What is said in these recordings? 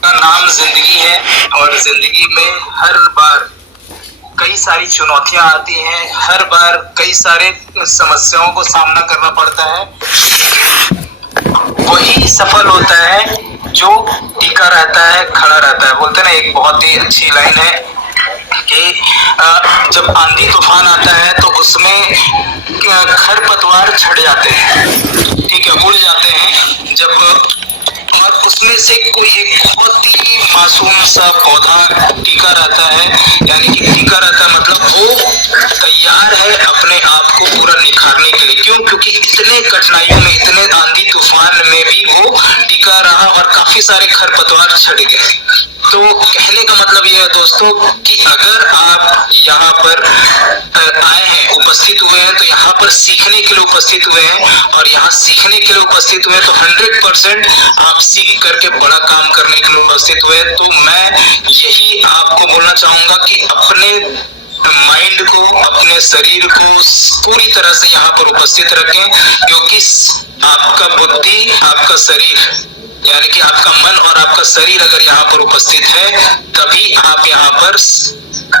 का नाम जिंदगी है और जिंदगी में हर बार कई सारी चुनौतियां आती हैं, हर बार कई सारे समस्याओं को सामना करना पड़ता है। वही सफल होता है जो टिका रहता है, खड़ा रहता है। बोलते हैं ना, एक बहुत ही अच्छी लाइन है कि जब आंधी तूफान आता है तो उसमें खरपतवार झड़ जाते हैं, ठीक है, उड़ जाते हैं। जब और उसमें से कोई एक बहुत ही मासूम सा पौधा टिका रहता है, यानी कि टिका रहता है मतलब वो तैयार है अपने आप को पूरा निखारने के लिए। क्यों? क्योंकि इतने कठिनाइयों में, इतने आंधी तूफान में भी वो टिका रहा और काफी सारे खरपतवार झड़ गए। तो कहने का मतलब यह है दोस्तों कि अगर आप यहाँ पर आए हैं, उपस्थित हुए हैं, तो यहाँ पर सीखने के लिए उपस्थित हुए हैं, और यहाँ सीखने के लिए उपस्थित हुए हैं तो 100% आप सीख करके बड़ा काम करने के लिए उपस्थित हुए। तो मैं यही आपको बोलना चाहूंगा कि अपने माइंड को, अपने शरीर को पूरी तरह से यहाँ पर उपस्थित रखें, क्योंकि आपका बुद्धि, आपका शरीर, यानी कि आपका मन और आपका शरीर अगर यहाँ पर उपस्थित है, तभी आप यहाँ पर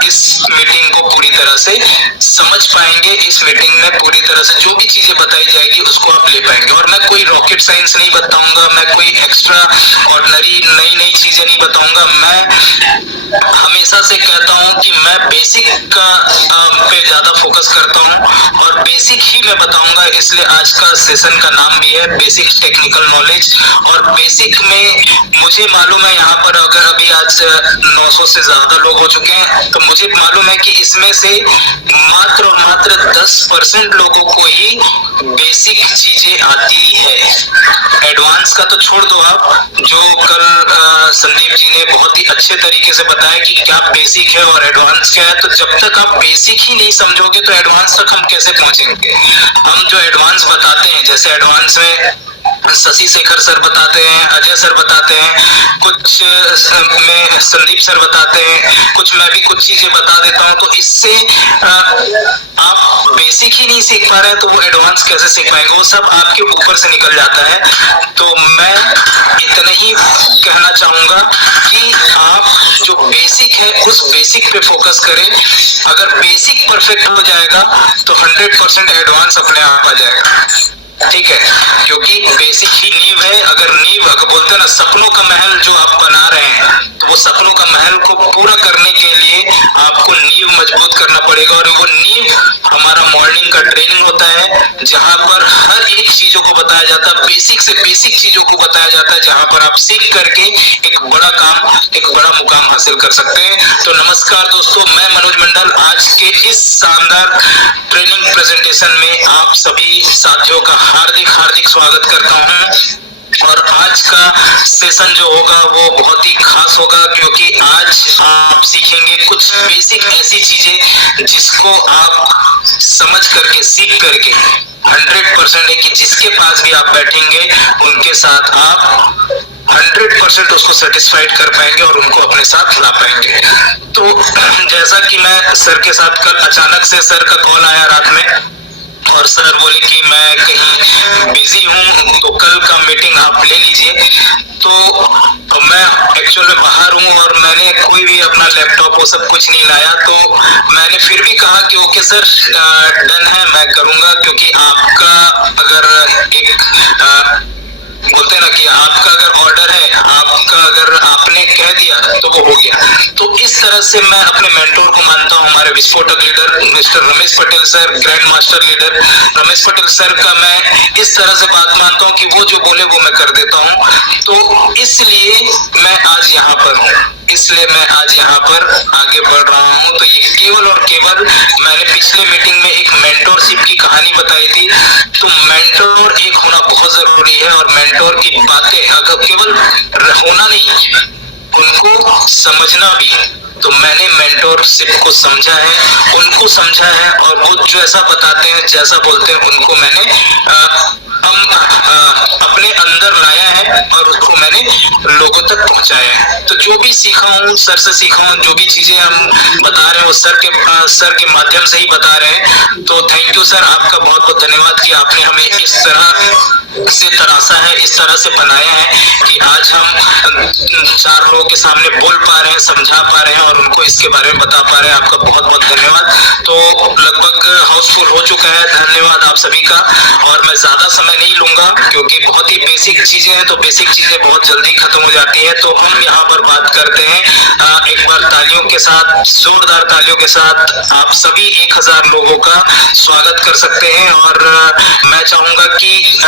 इस मीटिंग को पूरी तरह से समझ पाएंगे। इस मीटिंग में पूरी तरह से जो भी चीजें बताई जाएगी उसको आप ले पाएंगे। और मैं कोई रॉकेट साइंस नहीं बताऊंगा, मैं कोई एक्स्ट्रा ऑर्डिनरी नई नई चीजें नहीं बताऊंगा। मैं हमेशा से कहता हूं कि मैं बेसिक का पे ज्यादा फोकस करता हूं और बेसिक ही मैं बताऊंगा, इसलिए आज का सेशन का नाम भी है बेसिक टेक्निकल नॉलेज। और बेसिक में मुझे मालूम है यहाँ पर अगर अभी आज 900 से ज्यादा लोग हो चुके हैं, तो मुझे मालूम है कि इसमें से मात्र और मात्र 10% लोगों को ही बेसिक चीजें आती है। एडवांस का तो छोड़ दो आप, जो कल संदीप जी ने बहुत ही अच्छे तरीके से बताया कि क्या बेसिक है और एडवांस क्या है। तो जब तक आप बेसिक ही नहीं समझोगे तो एडवांस तक हम कैसे पहुंचेंगे। हम जो एडवांस बताते हैं, जैसे एडवांस में शशि शेखर सर बताते हैं, अजय सर बताते हैं, कुछ में संदीप सर बताते हैं, कुछ मैं भी कुछ चीजें बता देता हूं। तो इससे आप बेसिक ही नहीं सीख पा रहे हैं तो वो एडवांस कैसे सीख पाएंगे, वो सब आपके ऊपर से निकल जाता है। तो मैं इतना ही कहना चाहूंगा कि आप जो बेसिक है उस बेसिक पे फोकस करें। अगर बेसिक परफेक्ट हो जाएगा तो 100% एडवांस अपने आप आ जाएगा, ठीक है, क्योंकि बेसिक ही नींव है। अगर नींव, अगर बोलते हैं ना सपनों का महल जो आप बना रहे हैं, तो वो सपनों का महल को पूरा करने के लिए आपको नींव मजबूत करना पड़ेगा। और वो नींव हमारा मॉर्निंग का ट्रेनिंग होता है, जहां पर हर एक चीजों को बताया जाता है, बेसिक से बेसिक चीजों को बताया जाता है, जहां पर आप सीख करके एक बड़ा काम, एक बड़ा मुकाम हासिल कर सकते हैं। तो नमस्कार दोस्तों, मैं मनोज मंडल आज के इस शानदार ट्रेनिंग प्रेजेंटेशन में आप सभी साथियों का हार्दिक हार्दिक स्वागत करता हूं। और आज का सेशन जो होगा वो बहुत ही खास होगा, क्योंकि आज आप सीखेंगे कुछ बेसिक ऐसी चीजें जिसको आप समझ करके, सीख करके 100% है कि जिसके पास भी आप बैठेंगे उनके साथ आप 100% उसको सेटिस्फाइड कर पाएंगे और उनको अपने साथ ला पाएंगे। तो जैसा कि मैं सर के साथ कल अचानक से सर का कॉल आया रात में, और सर बोले कि मैं कहीं बिजी हूँ तो कल का मीटिंग आप ले लीजिए। तो मैं एक्चुअल में बाहर हूँ और मैंने कोई भी अपना लैपटॉप वो सब कुछ नहीं लाया, तो मैंने फिर भी कहा कि ओके सर, डन है, मैं करूँगा। क्योंकि आपका अगर एक बोलते हैं ना कि आपका अगर ऑर्डर है, आपका अगर आपने कह दिया तो वो हो गया। तो इस तरह से मैं अपने मेंटोर को मानता हूँ, हमारे विस्फोटक leader mister Ramesh Patel sir, grand master leader Ramesh Patel sir का मैं इस तरह से बात मानता हूँ कि वो जो बोले वो मैं कर देता हूँ। तो इसलिए मैं आज यहाँ पर हूँ, इसलिए मैं आज यहाँ पर आगे बढ़ रहा हूँ। तो ये केवल और केवल, मैंने पिछले मीटिंग में एक मेंटोरशिप की कहानी बताई थी। तो मेंटोर एक होना बहुत जरूरी है, और मेंटोर की बातें अगर केवल होना नहीं, उनको समझना भी। तो मैंने मेंटोरशिप को समझा है, उनको समझा है, और वो जैसा बताते हैं, जैसा बोलते हैं, उनको मैंने अपने अंदर लाया है और उसको मैंने लोगों तक पहुंचाया है। तो जो भी सीखा हूँ सर से सीखा हूँ, जो भी चीजें हम बता रहे हैं वो सर के माध्यम से ही बता रहे हैं। तो थैंक यू सर, आपका बहुत बहुत धन्यवाद कि आपने हमें इस तरह से तराशा है, इस तरह से बनाया है कि आज हम चार लोगों के सामने बोल पा रहे हैं, समझा पा रहे हैं और उनको इसके बारे में बता पा रहे हैं। आपका बहुत बहुत धन्यवाद। तो लगभग हाउसफुल हो चुका है, धन्यवाद आप सभी का। और मैं ज्यादा समय नहीं लूंगा क्योंकि बहुत ही बेसिक चीजें हैं, तो बेसिक चीजें बहुत जल्दी खत्म हो जाती है। तो हम यहाँ पर बात करते हैं एक बार तालियों के साथ, जोरदार तालियों के साथ आप सभी 1000 लोगों का स्वागत कर सकते हैं। और मैं चाहूंगा कि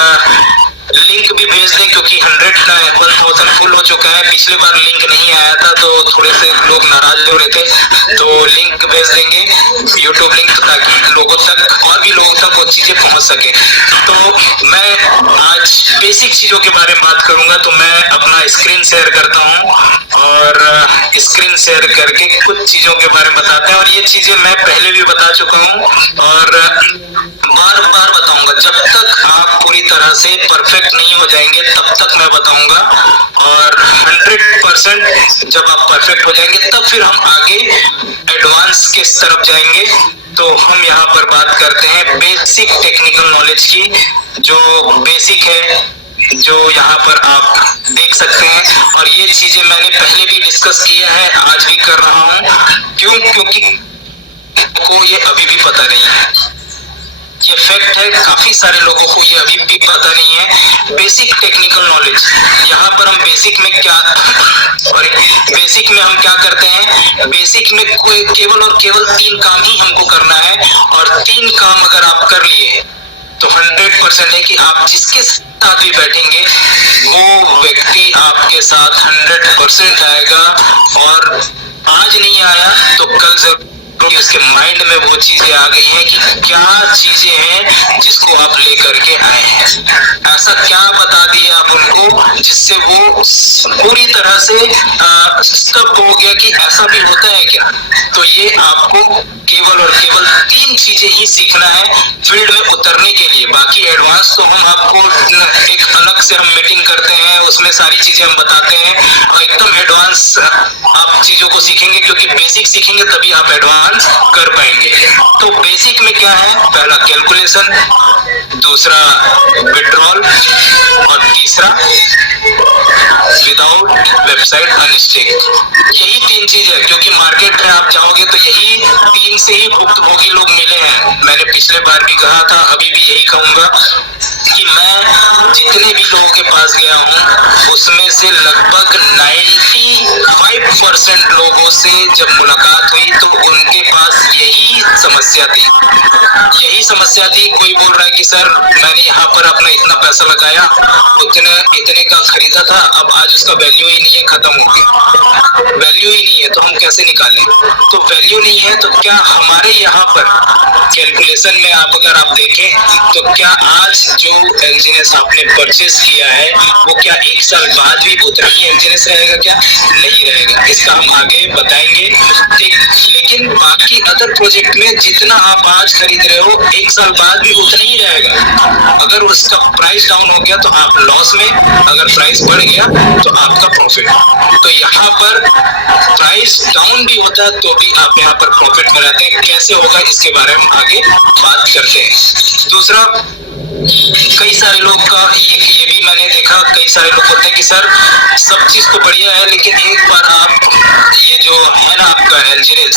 लिंक भी भेज दें क्योंकि 1000 फुल हो चुका है। पिछले बार लिंक नहीं आया था तो थोड़े से लोग नाराज हो रहे थे, तो लिंक भेज देंगे, यूट्यूब लिंक, ताकि लोगों तक और भी लोगों तक वो चीजें पहुंच सके। तो मैं आज बेसिक चीजों के बारे में बात करूंगा। तो मैं अपना स्क्रीन शेयर करता हूं और स्क्रीन शेयर करके कुछ चीजों के बारे में बताते हैं। और ये चीजें मैं पहले भी बता चुका हूं और बार बार बताऊंगा। जब तक आप पूरी तरह से परफेक्ट नहीं हो जाएंगे तब तक मैं बताऊंगा, और 100% जब आप परफेक्ट हो जाएंगे तब फिर हम आगे एडवांस के तरफ जाएंगे। तो हम यहाँ पर बात करते हैं बेसिक टेक्निकल नॉलेज की, जो बेसिक है, जो यहाँ पर आप देख सकते हैं। और ये चीजें मैंने पहले भी डिस्कस किया है, आज भी कर रहा हूँ। क्यों? क्योंकि को ये अभी भी पता नहीं है। ये फैक्ट है, काफी सारे लोगों को ये अभी भी पता नहीं है। बेसिक टेक्निकल नॉलेज, यहाँ पर हम बेसिक में हम क्या करते हैं? बेसिक में कोई केवल और केवल 3 काम ही हमको करना है, और 3 काम अगर आप कर लिए तो 100% है कि आप जिसके साथ भी बैठेंगे वो व्यक्ति आपके साथ 100% आएगा। और आज नहीं आया तो कल जरूर उसके माइंड में वो चीजें आ गई हैं कि क्या चीजें हैं जिसको आप लेकर के आए हैं। ऐसा क्या बता दिया आप उनको जिससे वो पूरी तरह से स्तब्ध हो गया कि ऐसा भी होता है क्या। तो ये आपको केवल और केवल 3 चीजें ही सीखना है फील्ड में उतरने के लिए। बाकी एडवांस तो हम आपको एक अलग से हम मीटिंग करते हैं, उसमें सारी चीजें हम बताते हैं, और एकदम एडवांस आप चीजों को सीखेंगे, क्योंकि बेसिक सीखेंगे तभी आप एडवांस कर पाएंगे। तो बेसिक में क्या है? पहला कैलकुलेशन, दूसरा विड्रॉल, और तीसरा विदाउट वेबसाइट अनस्टेक। यही 3 चीज है, क्योंकि मार्केट में आप जाओगे तो यही 3 से ही भुक्तभोगी लोग मिले हैं। मैंने पिछले बार भी कहा था, अभी भी यही कहूंगा कि मैं जितने भी लोगों के पास गया हूं उसमें से लगभग 95% लोगों से जब मुलाकात हुई तो उनके पास यही समस्या थी। कोई बोल रहा है कि सर मैंने यहाँ पर अपना इतना पैसा लगाया, इतने का खरीदा था, अब आज उसका वैल्यू ही नहीं है, खत्म हो गया। वैल्यू ही नहीं है तो हम कैसे निकालें? तो वैल्यू नहीं है तो क्या हमारे यहाँ पर कैलकुलेशन में अगर आप देखें तो क्या आज जो एलजीएस आपने परचेस किया है वो क्या 1 साल बाद भी उतना ही एलजीएस रहेगा? क्या नहीं रहेगा, इसका हम आगे बताएंगे। ठीक, लेकिन बाकी अदर प्रोजेक्ट में जितना आप आज खरीद रहे हो 1 साल बाद भी उतना ही रहेगा। अगर उसका प्राइस डाउन हो गया तो आप लॉस में, अगर प्राइस बढ़ गया तो आपका प्रॉफिट। तो यहाँ पर प्राइस डाउन भी होता है तो भी आप यहाँ पर प्रॉफिट में रहते हैं। कैसे होगा इसके बारे में आगे बात करते हैं। दूसरा, कई सारे लोग का ये भी मैंने देखा, कई सारे लोग बोलते हैं कि सर सब चीज तो बढ़िया है लेकिन एक बार आप ये जो है ना आपका एलजीएस,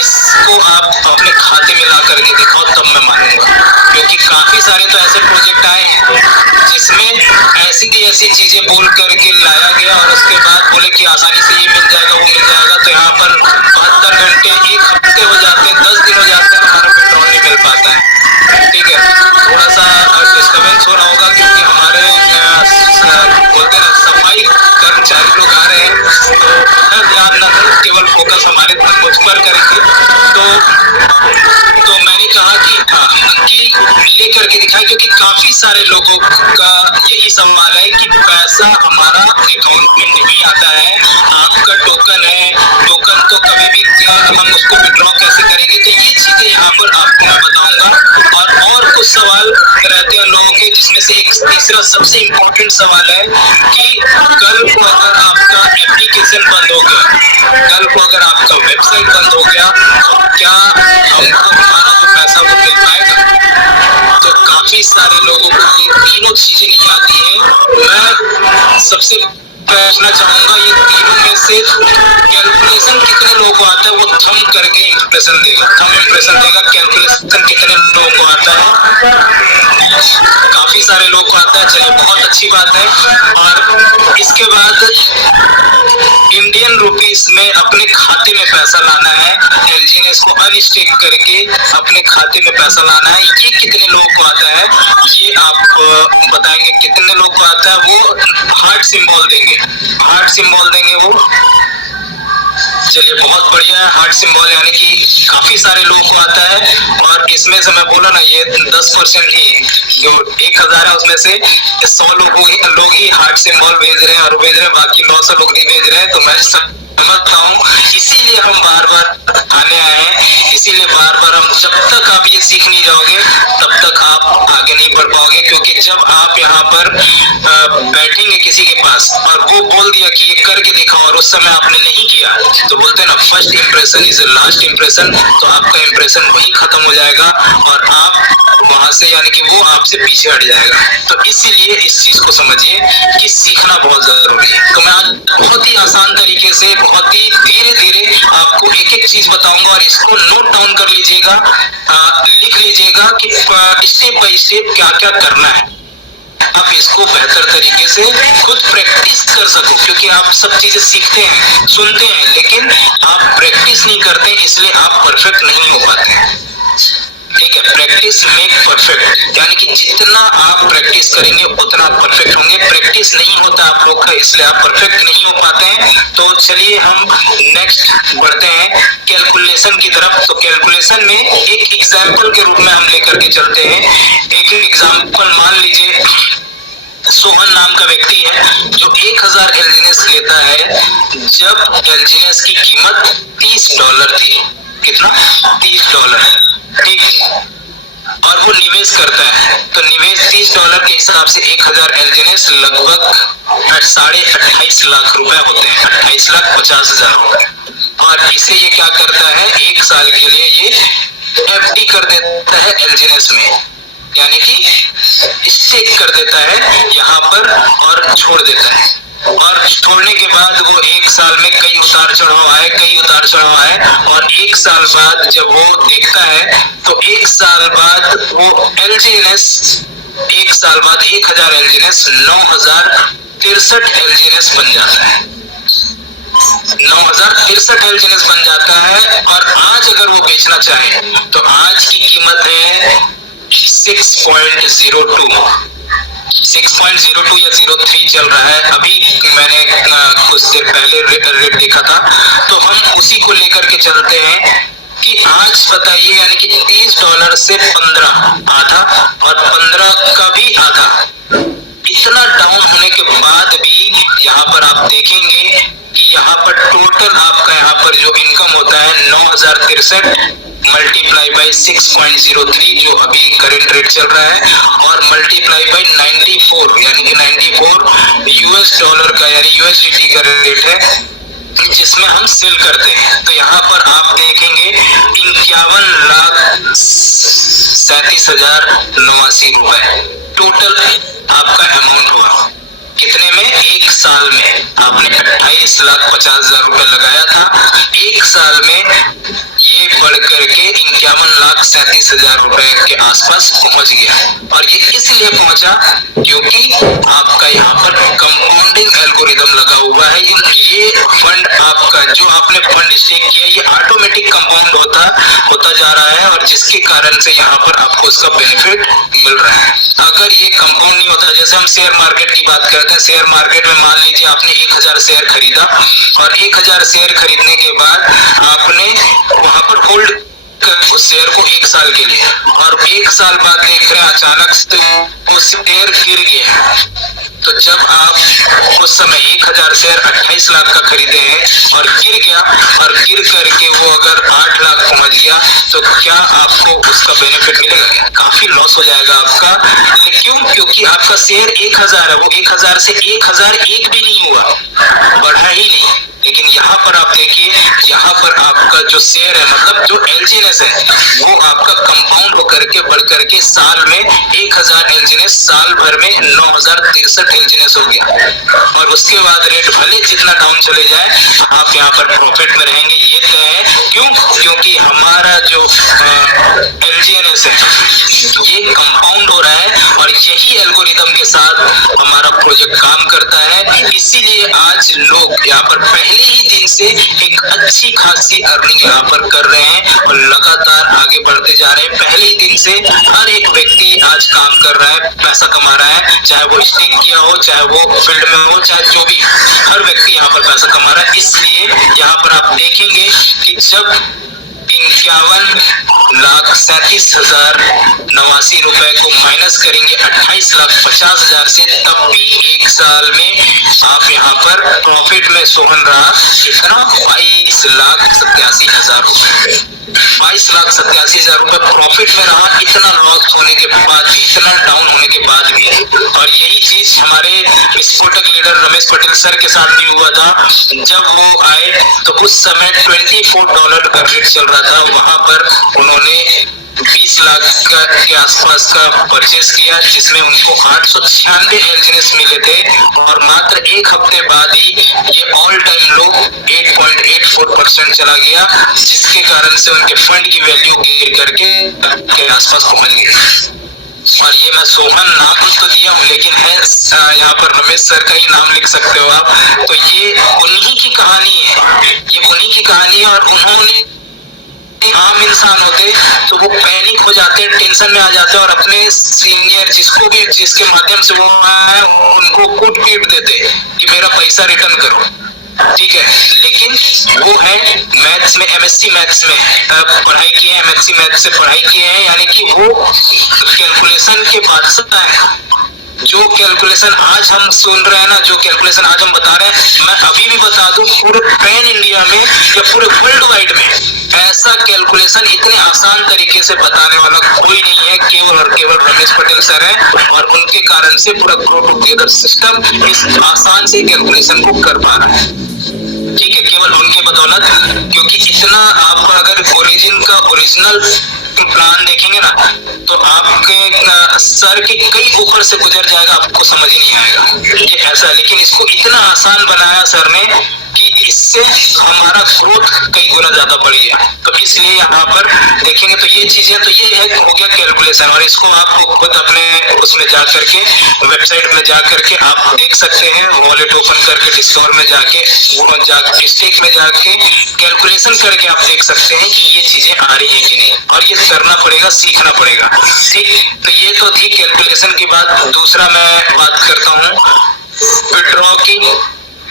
इसको आप अपने खाते में ला करके दिखाओ तब मैं मानूंगा। क्योंकि काफी सारे तो ऐसे प्रोजेक्ट आए हैं जिसमें ऐसी चीजें बोल करके लाया गया और उसके बाद बोले कि आसानी से ये मिल जाएगा, वो मिल जाएगा। तो यहाँ पर 72 घंटे, 1 हफ्ते हो जाते हैं, 10 दिन हो जाते हैं, हमारा पेट्रोल नहीं मिल पाता है। ठीक है, थोड़ा सा डिस्टर्बेंस हो रहा होगा क्योंकि हमारे बोलते ना सफाई कर्मचारी लोग आ रहे हैं, तो ध्यान न दो, केवल फोकस हमारे मुझ पर करेंगे। तो मैंने कहा कि लेकर के दिखाएं, क्योंकि काफी सारे लोगों का यही सवाल है कि पैसा हमारा अकाउंट में नहीं आता है, आपका टोकन है, टोकन तो कभी भी हम उसको विड्रॉ कैसे करेंगे। तो ये चीजें यहाँ पर आपको मैं बताऊंगा। और कुछ सवाल रहते हैं लोगों के, जिसमें से एक तीसरा सबसे इम्पोर्टेंट सवाल है कि कल को अगर आपका एप्लीकेशन बंद हो गया, कल को अगर आपका वेबसाइट बंद हो गया तो क्या हमको हमारा जो पैसा वो मिल पाएगा? तो काफी सारे लोगों को ये तीनों चीजें नहीं आती हैं। मैं सबसे पूछना चाहूंगा, ये तीनों में से कैलकुलेशन कितने लोगों को आता है? वो थंब करके इंप्रेशन देगा, थंब इंप्रेशन देगा। कैलकुलेशन कितने लोगों को आता है? काफी सारे लोगों को आता है। चलिए, बहुत अच्छी बात है। और इसके बाद इंडियन रुपीस में अपने खाते में पैसा लाना है। एलजीएनएस को अनस्टेक करके अपने खाते में पैसा लाना है। ये कितने लोगों को आता है, ये आप बताएंगे कितने लोगों को आता है? वो हार्ट सिंबल देंगे, हार्ट सिंबल देंगे वो। चलिए, बहुत बढ़िया है। हार्ट सिंबल यानी कि काफी सारे लोगों को आता है। और इसमें से मैं बोला ना, ये 10% ही, जो 1000 है उसमें से 100 लोग ही हार्ट सिंबल भेज रहे हैं, और भेज रहे हैं, बाकी 900 लोग नहीं भेज रहे हैं। तो मैं समझता हूँ, इसीलिए हम बार बार आने आए हैं। इसीलिए बार बार हम, जब तक आप ये सीख नहीं जाओगे तब तक आप आगे नहीं बढ़ पाओगे। क्योंकि जब आप यहाँ पर बैठेंगे किसी के पास और वो बोल दिया कि ये करके दिखाओ, और उस समय आपने नहीं किया, तो बोलते हैं ना, first impression is last impression. तो आपका इंप्रेशन वहीं खत्म हो जाएगा और आप वहां से, यानी कि वो आपसे पीछे हट जाएगा। तो इसीलिए इस चीज को समझिए कि सीखना बहुत जरूरी है। तो मैं आज बहुत ही आसान तरीके से, बहुत ही धीरे धीरे आपको एक एक चीज बताऊंगा, और इसको नोट डाउन कर लीजिएगा, लिख लीजिएगा कि स्टेप बाय स्टेप क्या क्या करना है। आप इसको बेहतर तरीके से खुद प्रैक्टिस कर सको। क्योंकि आप सब चीजें सीखते हैं, सुनते हैं, लेकिन आप प्रैक्टिस नहीं करते, इसलिए आप परफेक्ट नहीं हो पाते हैं। ठीक है, प्रैक्टिस मेक परफेक्ट, यानी कि जितना आप प्रैक्टिस करेंगे उतना आप परफेक्ट होंगे। प्रैक्टिस नहीं होता आप लोग का, इसलिए आप परफेक्ट नहीं हो पाते हैं। तो चलिए हम नेक्स्ट बढ़ते हैं कैलकुलेशन की तरफ। तो कैलकुलेशन में एक एग्जाम्पल के रूप में हम लेकर के चलते हैं। एक एग्जाम्पल मान लीजिए, सोहन नाम का व्यक्ति है जो 1000 एलजीएनएस लेता है, जब एलजीएनएस की कीमत $30 थी। कितना? $30। ठीक, और वो निवेश करता है। तो निवेश $30 के हिसाब से 1000 एलजीएनएस लगभग 28.5 लाख रुपए होते हैं, 28,50,000 रुपए। और इसे ये क्या करता है, 1 साल के लिए ये एफडी कर देता है एलजीएनएस में, यानी कि स्टेक कर देता है यहाँ पर और छोड़ देता है। और छोड़ने के बाद वो 1 साल में कई उतार चढ़ाव आए, कई उतार चढ़ाव आए, और 1 साल बाद जब वो देखता है तो 1 साल बाद वो एलजीएनएस, 1 साल बाद 1000 एलजीएनएस 9063 एलजीएनएस बन जाता है। 9063 एलजीएनएस बन जाता है। और आज अगर वो बेचना चाहे तो आज की कीमत है 6.02 या 03 चल रहा है। अभी मैंने कुछ देर पहले रेट देखा था। तो हम उसी को लेकर के चलते हैं कि आज बताइए, यानी कि $30 से 15 आधा, और 15 का भी आधा, इतना डाउन होने के बाद भी यहाँ पर आप देखेंगे कि यहाँ पर टोटल आपका यहाँ पर जो इनकम होता है 9063 मल्टीप्लाई बाई 6.03 जो अभी करंट रेट चल रहा है, और मल्टीप्लाई बाई 94, यानी कि 94 यूएस डॉलर का, यानी यूएसडीटी का रेट है जिसमें हम सेल करते हैं। तो यहाँ पर आप देखेंगे 51,37,089 रुपए टोटल आपका अमाउंट हुआ। कितने में? 1 साल में। आपने 28,50,000 रुपए लगाया था, 1 साल में ये बढ़ करके 51,37,000 रुपए के आसपास पहुंच गया। और ये इसलिए पहुंचा क्योंकि आपका यहाँ पर कंपाउंडिंग एल्गोरिदम लगा हुआ है। ये फंड आपका, जो आपने फंड स्टेक किया, ये ऑटोमेटिक कंपाउंड होता जा रहा है, और जिसके कारण से यहाँ पर आपको उसका बेनिफिट मिल रहा है। अगर ये कंपाउंड नहीं होता, जैसे हम शेयर मार्केट की बात करते हैं, शेयर मार्केट में मान लीजिए आपने 1000 शेयर खरीदा, और 1000 शेयर खरीदने के बाद आपने वहां पर होल्ड उस शेयर को 1 साल के लिए, और 1 साल बाद देख रहे हैं अचानक से वो शेयर गिर गया। तो जब आप उस समय 1000 शेयर 28 लाख का खरीदे हैं और गिर गया, और गिर करके वो अगर 8 लाख पहुंच गया, तो क्या आपको उसका बेनिफिट मिलेगा? काफी लॉस हो जाएगा आपका। क्यों? क्योंकि आपका शेयर 1000 है, वो 1000 से 1001 भी नहीं हुआ, बढ़ा ही नहीं, लेकिन यहाँ पर आप देखिए, यहाँ पर आपका जो शेयर है, मतलब जो एलजीएनएस है, वो आपका कंपाउंड होकर के बढ़ करके साल में 1000 एलजीएनएस, साल भर में 9063 एलजीएनएस हो गया। और उसके बाद रेट भले जितना डाउन चले जाए, आप यहाँ पर प्रॉफिट में रहेंगे, ये तय है। क्यों? क्योंकि हमारा जो एलजीएनएस है ये कंपाउंड हो रहा है और यही एल्गोरिदम के साथ हमारा प्रोजेक्ट काम करता है। इसीलिए आज लोग यहाँ पर पहले ही दिन से एक अच्छी खासी अर्निंग यहाँ पर कर रहे हैं और लगातार आगे बढ़ते जा रहे हैं। पहले ही दिन से हर एक व्यक्ति आज काम कर रहा है, पैसा कमा रहा है, चाहे वो स्टिक किया हो, चाहे वो फील्ड में हो, चाहे जो भी, हर व्यक्ति यहाँ पर पैसा कमा रहा है। इसलिए यहाँ पर आप देखेंगे कि जब 51,37,089 रुपए को माइनस करेंगे 28,50,000 से, तब भी एक साल में आप यहाँ पर प्रॉफिट में सोहन रहा कितना, 22,87,000 रुपए, 22,87,000 रुपए प्रॉफिट में रहा। इतना लॉस होने के बाद भी, इतना डाउन होने के बाद भी। और यही चीज हमारे विस्फोटक लीडर रमेश पटेल सर के साथ भी हुआ था। जब वो आए तो उस समय $24 का रेट चल रहा था, वहां पर उन्होंने 20 लाख के आसपास का परचेस किया, जिसमें उनको 896 एलजीएनएस मिले थे। और मात्र एक हफ्ते बाद ही ये ऑल टाइम लो 8.84% चला गया, जिसके कारण से उनके फंड की वैल्यू गिर करके के आसपास पहुंच गई। और ये मैं सोहन नाम तो दिया हूँ, लेकिन है यहाँ पर रमेश सर का ही नाम लिख सकते हो आप। तो ये उन्हीं की कहानी है, ये उन्हीं की कहानी है। और उन्होंने, आम इंसान होते तो वो पैनिक हो जाते, टेंशन में आ जाते और अपने सीनियर जिसको भी, जिसके माध्यम से वो आए, उनको कूट पीट देते कि मेरा पैसा रिटर्न करो, ठीक है। लेकिन वो है मैथ्स में, एमएससी मैथ्स में पढ़ाई किए हैं, एमएससी मैथ्स से पढ़ाई किए हैं, यानी कि वो कैलकुलेशन के बादशाह हैं। जो कैलकुलेशन आज हम सुन रहे हैं ना, जो कैलकुलेशन आज हम बता रहे हैं, मैं अभी भी बता दूं, पूरे पैन इंडिया में या पूरे वर्ल्ड वाइड में ऐसा कैलकुलेशन इतने आसान तरीके से बताने वाला कोई नहीं है, केवल और केवल रमेश पटेल सर है। और उनके कारण से पूरा ग्रो टुगेदर सिस्टम इस आसान से कैलकुलेशन को कर पा रहा है, ठीक है, केवल उनके बदौलत। क्योंकि इतना आप अगर ओरिजिनल प्लान देखेंगे ना, तो आपके सर के कई ऊपर से गुजर जाएगा, आपको समझ ही नहीं आएगा ये ऐसा। लेकिन इसको इतना आसान बनाया सर ने कि इससे हमारा ग्रोथ कई गुना ज्यादा बढ़ गया। तो इसलिए यहाँ पर देखेंगे तो ये चीजें, तो ये एक हो गया कैलकुलेशन। और इसको आप खुद अपने उसमें जा करके, वेबसाइट में जा करके आप देख सकते हैं, वॉलेट ओपन करके डिस्कवर में जाके, स्टेक में जाके कैलकुलेशन करके आप देख सकते हैं कि ये चीजें आ रही है कि नहीं। और ये करना पड़ेगा, सीखना पड़ेगा, ठीक। तो ये तो थी कैलकुलेशन की बात। दूसरा मैं बात करता हूँ विड्रॉ की।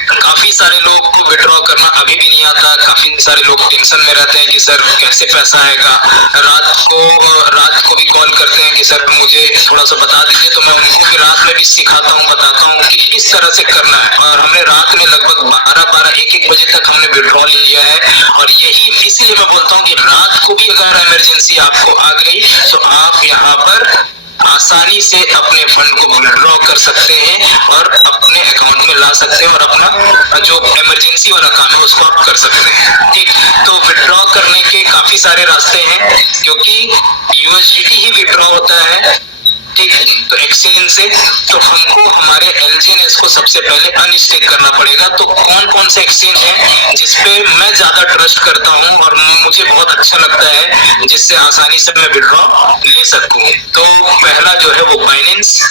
काफी सारे लोग को विड्रॉ करना अभी भी नहीं आता, काफी सारे लोग टेंशन में रहते हैं कि सर कैसे पैसा आएगा। रात को भी कॉल करते हैं कि सर मुझे थोड़ा सा बता दीजिए, तो मैं उनको भी रात में भी सिखाता हूँ, बताता हूँ कि किस तरह से करना है। और हमने रात में लगभग 12-1 बजे तक हमने विड्रॉ लिया है। और यही इसीलिए मैं बोलता हूँ कि रात को भी अगर इमरजेंसी आपको आ गई तो आप यहाँ पर आसानी से अपने फंड को विड्रॉ कर सकते हैं और अपने अकाउंट में ला सकते हैं, और अपना जो इमरजेंसी वाला काम है उसको आप कर सकते हैं, ठीक। तो विड्रॉ करने के काफी सारे रास्ते हैं, क्योंकि यूएसडीटी ही विड्रॉ होता है, ठीक। तो एक्सचेंज से तो हमको हमारे एलजीएनएस को सबसे पहले अनस्टेक करना पड़ेगा। तो कौन कौन से एक्सचेंज है जिसपे मैं ज्यादा ट्रस्ट करता हूँ और मुझे बहुत अच्छा लगता है, जिससे आसानी से मैं विड्रॉ ले सकूँ। तो पहला जो है वो बाइनेंस,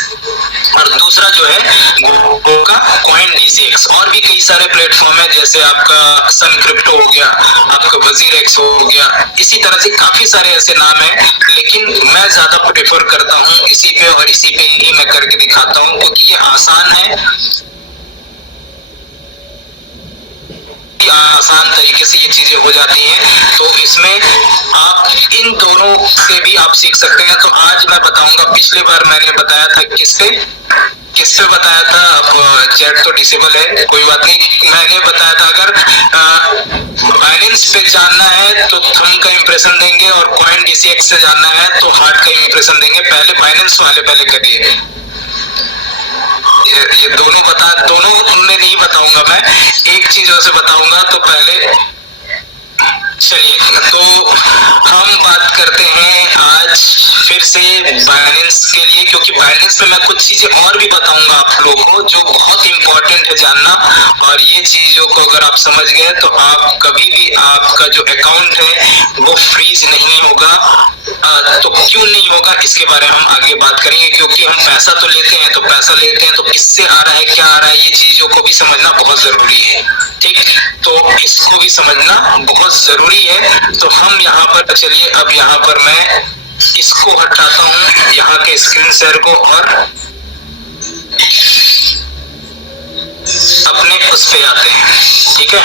और दूसरा जो है वो का CoinDCX। और भी कई सारे प्लेटफॉर्म है, जैसे आपका सन क्रिप्टो हो गया, आपका WazirX हो गया, इसी तरह से काफी सारे ऐसे नाम है। लेकिन मैं ज्यादा प्रेफर करता हूँ इसी पे, और इसी पे ही मैं करके दिखाता हूँ, क्योंकि ये आसान है, आसान तरीके से ये चीजें हो जाती हैं। तो इसमें आप इन दोनों से भी आप सीख सकते हैं। तो आज मैं बताऊंगा, पिछली बार मैंने बताया था किस पे बताया था, अब चैट तो डिसेबल है, कोई बात नहीं। मैंने बताया था अगर बाइनेंस पे जानना है तो थंब का इंप्रेशन देंगे, और CoinDCX से जानना है तो हार्ट का इंप्रेशन देंगे। पहले बाइनेंस वाले पहले करिए। ये दोनों में नहीं बताऊंगा मैं, एक चीज और से बताऊंगा। तो पहले चलिए, तो हम बात करते हैं आज फिर से बाइनेंस के लिए, क्योंकि बाइनेंस में मैं कुछ चीजें और भी बताऊंगा आप लोगों को जो बहुत इंपॉर्टेंट है जानना। और ये चीजों को अगर आप समझ गए तो आप कभी भी आपका जो अकाउंट है वो फ्रीज नहीं होगा। तो क्यों नहीं होगा इसके बारे में हम आगे बात करेंगे, क्योंकि हम पैसा तो लेते हैं, तो किससे आ रहा है, क्या आ रहा है, ये चीजों को भी समझना बहुत जरूरी है। ठीक, तो इसको भी समझना बहुत जरूरी है। तो हम यहाँ पर चलिए, अब यहाँ पर मैं इसको हटाता हूँ, यहाँ के स्क्रीन शेयर को, और अपने उस पे आते हैं। ठीक है,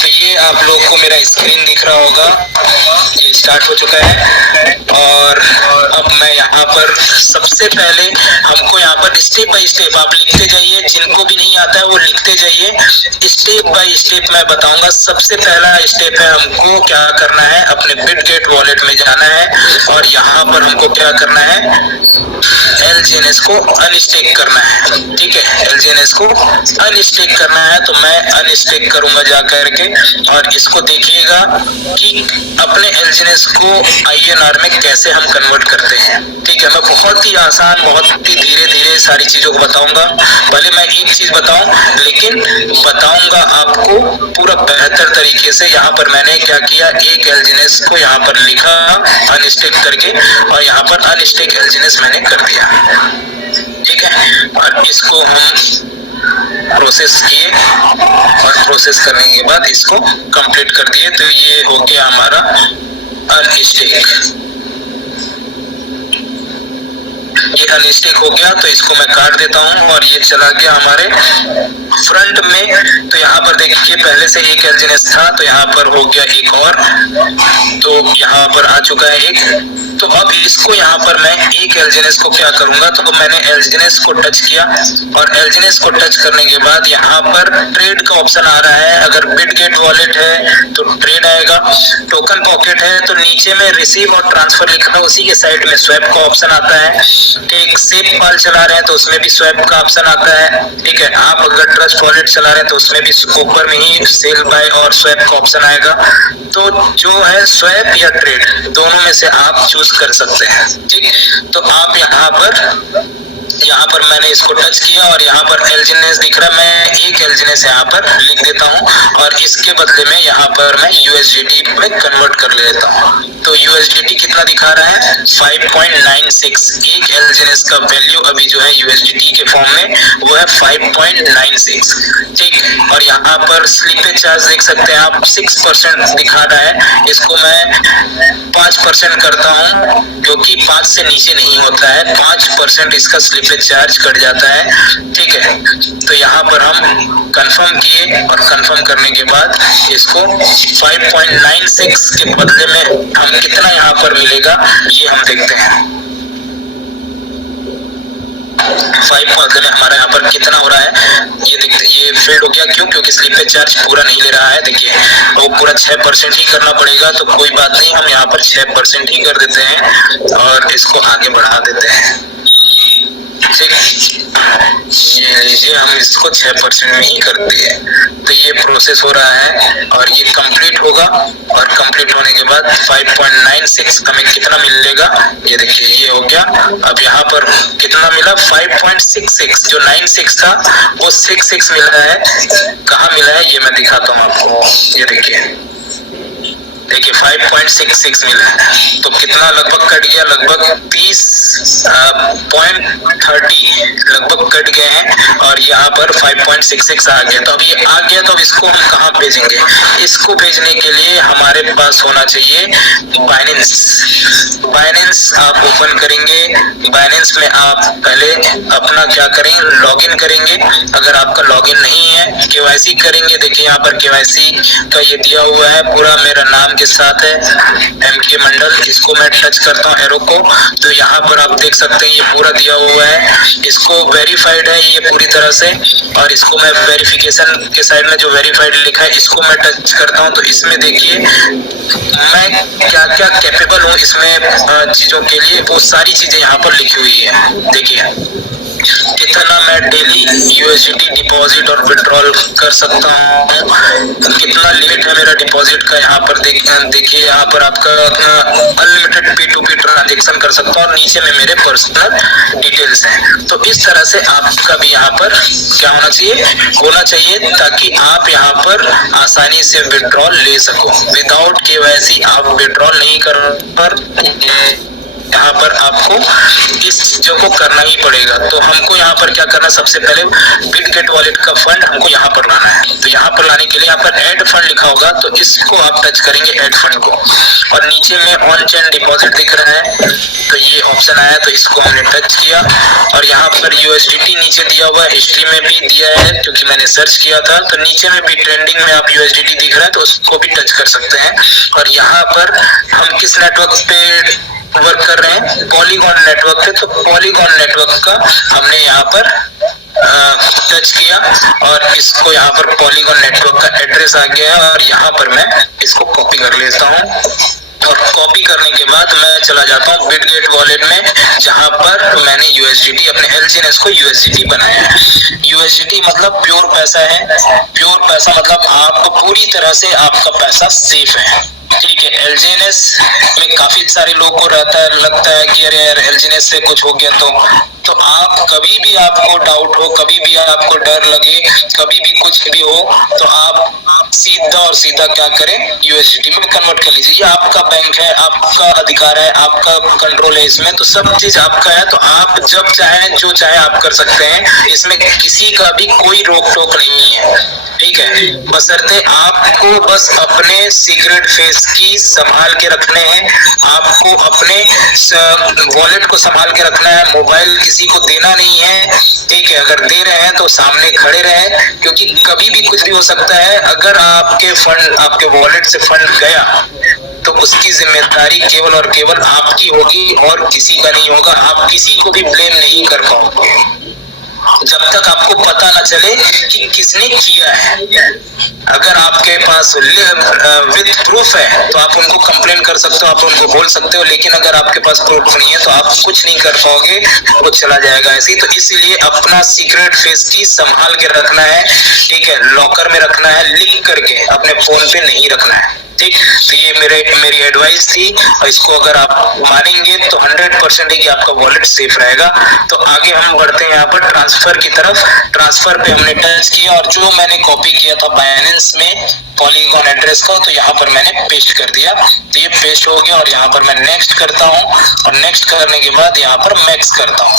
तो ये आप लोग को मेरा स्क्रीन दिख रहा होगा, ये स्टार्ट हो चुका है। और अब मैं यहाँ पर सबसे पहले हमको यहाँ पर स्टेप बाय स्टेप आप लिखते जाइए, जिनको भी नहीं आता है वो लिखते जाइए, स्टेप बाय स्टेप मैं बताऊंगा। सबसे पहला स्टेप है हमको क्या करना है, अपने बिटगेट वॉलेट में जाना है और यहाँ पर हमको क्या करना है, LGNS को अनस्टेक करना है। ठीक है, LGNS को अनस्टेक करना है, तो मैं अनस्टेक करूंगा जा करके, और इसको देखिएगा कि अपने LGNS को INR में कैसे हम कन्वर्ट करते हैं। ठीक है, मैं बहुत ही आसान, बहुत ही धीरे धीरे सारी चीजों को बताऊंगा। भले मैं एक चीज बताऊं, लेकिन बताऊंगा आपको पूरा बेहतर तरीके से। यहाँ पर मैंने क्या किया, एक LGNS को यहाँ पर लिखा अनस्टेक करके, और यहाँ पर अनस्टेक LGNS मैंने कर दिया। ठीक है, और इसको हम प्रोसेस किए, और प्रोसेस करने के बाद इसको कंप्लीट कर दिए। तो ये हो गया हमारा अनस्टेक, ये अनस्टेक हो गया। तो इसको मैं काट देता हूं, और ये चला गया हमारे फ्रंट में। तो यहाँ पर देखिए पहले से एक LGNS था, तो यहाँ पर हो गया एक और, तो यहाँ पर आ चुका है एक। तो अब इसको यहाँ पर मैं एक LGNS को क्या करूंगा, तो मैंने LGNS को टच किया, और LGNS को टच करने के बाद यहाँ पर ट्रेड का ऑप्शन आ रहा है। अगर बिटगेट वॉलेट है तो ट्रेड आएगा, टोकन पॉकेट है तो नीचे में रिसीव और ट्रांसफर लिखा है, उसी के साइड में स्वैप का ऑप्शन आता है। ठीक, सेफ पाल चला रहे हैं तो उसमें भी स्वैप का ऑप्शन आता है। ठीक है, आप अगर ट्रस्ट वॉलेट चला रहे हैं तो उसमें भी ऊपर में ही सेल बाय और स्वैप का ऑप्शन आएगा। तो जो है स्वैप या ट्रेड, दोनों में से आप चूज कर सकते हैं। ठीक, तो आप यहाँ पर मैंने इसको टच किया, और यहाँ पर LGNS दिख रहा है, मैं एक LGNS यहाँ पर लिख देता हूँ, और इसके बदले में यहाँ पर मैं USDT में कन्वर्ट कर लेता हूँ। तो USDT कितना दिखा रहा है, 5.96। एक LGNS का वैल्यू अभी जो है USDT के फॉर्म में वो है 5.96। ठीक, और यहाँ पर स्लिपेज चार्ज देख सकते हैं आप, 6% दिखा रहा है। इसको मैं 5% करता हूँ, क्योंकि 5 से नीचे नहीं होता है, 5% इसका स्लिपेज चार्ज कट जाता है। ठीक है, तो यहाँ पर हम कंफर्म किए, और कंफर्म करने के बाद इसको 5.96 के बदले में हम कितना यहाँ पर मिलेगा ये हम देखते हैं। 5 बदले में हमारा यहाँ पर कितना हो रहा है ये देखते, ये फेड हो गया। क्यों, क्योंकि स्लिपेज चार्ज पूरा नहीं ले रहा है। देखिए वो पूरा 6% ही करना पड़ेगा, तो कोई बात नहीं, हम यहाँ पर 6% ही कर देते हैं, और इसको आगे बढ़ा देते हैं। ठीक, ये लीजिए, हम इसको 6% में ही करते हैं। तो ये प्रोसेस हो रहा है, और ये कंप्लीट होगा, और कंप्लीट होने के बाद 5.96 हमें कितना मिलेगा, ये देखिए ये हो गया। अब यहाँ पर कितना मिला, 5.66, जो 96 था वो 66 मिला है। कहाँ मिला है ये मैं दिखाता हूँ आपको, ये देखिए 5.66 मिला है। तो कितना लगभग कट गया, लगभग 30.30 लगभग कट गए हैं, और यहाँ पर 5.66 आ गया। तो अब ये आ गया, तो अब इसको हम कहाँ भेजेंगे, इसको भेजने के लिए हमारे पास होना चाहिए बाइनेंस आप ओपन करेंगे। बाइनेंस में आप पहले अपना क्या करेंगे, लॉगिन करेंगे। अगर आपका लॉगिन नहीं है, KYC करेंगे। देखिए यहाँ पर KYC का ये दिया हुआ है, पूरा मेरा नाम के साथ है MK मंडल, इसको मैं टच करता हूँ एरो को, तो यहाँ पर आप देख सकते हैं ये पूरा दिया हुआ है, इसको वेरीफाइड है ये पूरी तरह से, और इसको मैं वेरिफिकेशन के साइड में जो वेरीफाइड लिखा है इसको मैं टच करता हूँ, तो इसमें देखिए मैं क्या क्या कैपेबल हूँ इसमें चीजों के लिए, वो सारी चीजें यहाँ पर लिखी हुई है। देखिए कितना मैं डेली USDT डिपॉजिट और विड्रॉल कर सकता हूँ, कितना लिमिट है मेरा डिपॉजिट का, यहाँ पर देखिए यहाँ पर आपका अनलिमिटेड P2P ट्रांजेक्शन कर सकता हूँ, और नीचे में मेरे पर्सनल डिटेल्स हैं। तो इस तरह से आपका भी यहाँ पर क्या होना चाहिए ताकि आप यहाँ पर आसानी से विड्रॉल ले सको। विदाउट KYC आप विड्रॉल नहीं कर पर यहाँ पर आपको इस चीजों को करना ही पड़ेगा। तो हमको यहाँ पर क्या करना है, सबसे पहले बिटगेट वॉलेट का फंड हमको यहाँ पर लाना है। तो यहाँ पर लाने के लिए यहाँ पर ऐड फंड लिखा होगा, तो इसको आप टच करेंगे ऐड फंड को, और नीचे में ऑन चेन डिपॉजिट दिख रहा है, तो ये ऑप्शन आया, तो इसको हमने टच किया, और यहाँ पर USDT नीचे दिया हुआ है, हिस्ट्री में भी दिया है क्योंकि मैंने सर्च किया था, तो नीचे में भी ट्रेंडिंग में आप USDT दिख रहा है तो उसको भी टच कर सकते हैं। और यहाँ पर हम किस नेटवर्क पे वर्क कर रहे हैं, पॉलीगॉन नेटवर्क पे, तो पॉलीगॉन नेटवर्क का हमने यहाँ पर टच किया, और इसको यहाँ पर पॉलीगॉन नेटवर्क का एड्रेस आ गया है, और यहाँ पर मैं इसको कॉपी कर लेता हूँ, और कॉपी करने के बाद मैं चला जाता हूँ बिटगेट वॉलेट में, जहां पर मैंने USDT अपने LGNS को USDT बनाया है। USDT मतलब प्योर पैसा है, प्योर पैसा मतलब आपको पूरी तरह से आपका पैसा सेफ है, ठीक है। LGNS में काफी सारे लोगों को लगता है कि अरे यार LGNS से कुछ हो गया तो आप कभी भी आपको डाउट हो, कभी भी आपको डर लगे, कभी भी कुछ भी हो, तो आप सीधा और सीधा क्या करें, USDT में कन्वर्ट कर लीजिए। ये आपका बैंक है, आपका अधिकार है, आपका कंट्रोल है इसमें, तो सब चीज आपका है, तो आप जब चाहे जो चाहे आप कर सकते हैं, इसमें किसी का भी कोई रोक टोक नहीं है, ठीक है। बशर्ते आपको बस अपने सीक्रेट फेस की संभाल के रखने हैं, आपको अपने वॉलेट को संभाल के रखना है, मोबाइल किसी को देना नहीं है, ठीक है। अगर दे रहे हैं तो सामने खड़े रहे, क्योंकि कभी भी कुछ भी हो सकता है। अगर आपके फंड, आपके वॉलेट से फंड गया तो उसकी जिम्मेदारी केवल और केवल आपकी होगी और किसी का नहीं होगा। आप किसी को भी ब्लेम नहीं कर पाओगे जब तक आपको पता ना चले कि किसने किया है। अगर आपके पास विद प्रूफ है तो आप उनको कंप्लेन कर सकते हो, आप उनको बोल सकते हो, लेकिन अगर आपके पास प्रूफ नहीं है तो आप कुछ नहीं कर पाओगे, वो चला जाएगा ऐसे ही। तो इसलिए अपना सीक्रेट फेस की संभाल के रखना है, ठीक है, लॉकर में रखना है, लिंक करके अपने फोन पे नहीं रखना है, ठीक। तो ये मेरी एडवाइस थी, और इसको अगर आप मानेंगे तो 100% ही आपका वॉलेट सेफ रहेगा। तो आगे हम बढ़ते हैं यहाँ पर ट्रांसफर की तरफ। ट्रांसफर पे हमने टच किया, और जो मैंने कॉपी किया था बाइनेंस में पॉलीगॉन एड्रेस को, तो यहाँ पर मैंने पेस्ट कर दिया, तो ये पेस्ट हो गया। और यहाँ पर मैं नेक्स्ट करता हूँ, और नेक्स्ट करने के बाद यहाँ पर मैक्स करता हूँ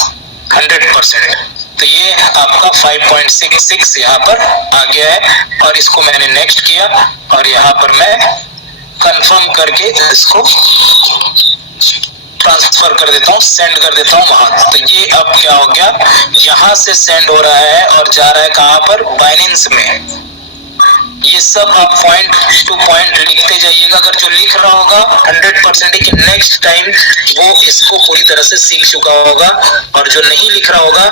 100%। तो ये आपका 5.66 यहाँ पर आ गया है, और इसको मैंने नेक्स्ट किया, और यहाँ पर मैं कंफर्म करके इसको ट्रांसफर कर देता हूँ, सेंड कर देता हूँ वहां। तो ये अब क्या हो गया, यहाँ से सेंड हो रहा है और जा रहा है कहाँ पर, बाइनेंस में। ये सब आप पॉइंट टू पॉइंट लिखते जाइएगा। अगर जो लिख रहा होगा 100% कि नेक्स्ट टाइम वो इसको पूरी तरह से सीख चुका होगा, और जो नहीं लिख रहा होगा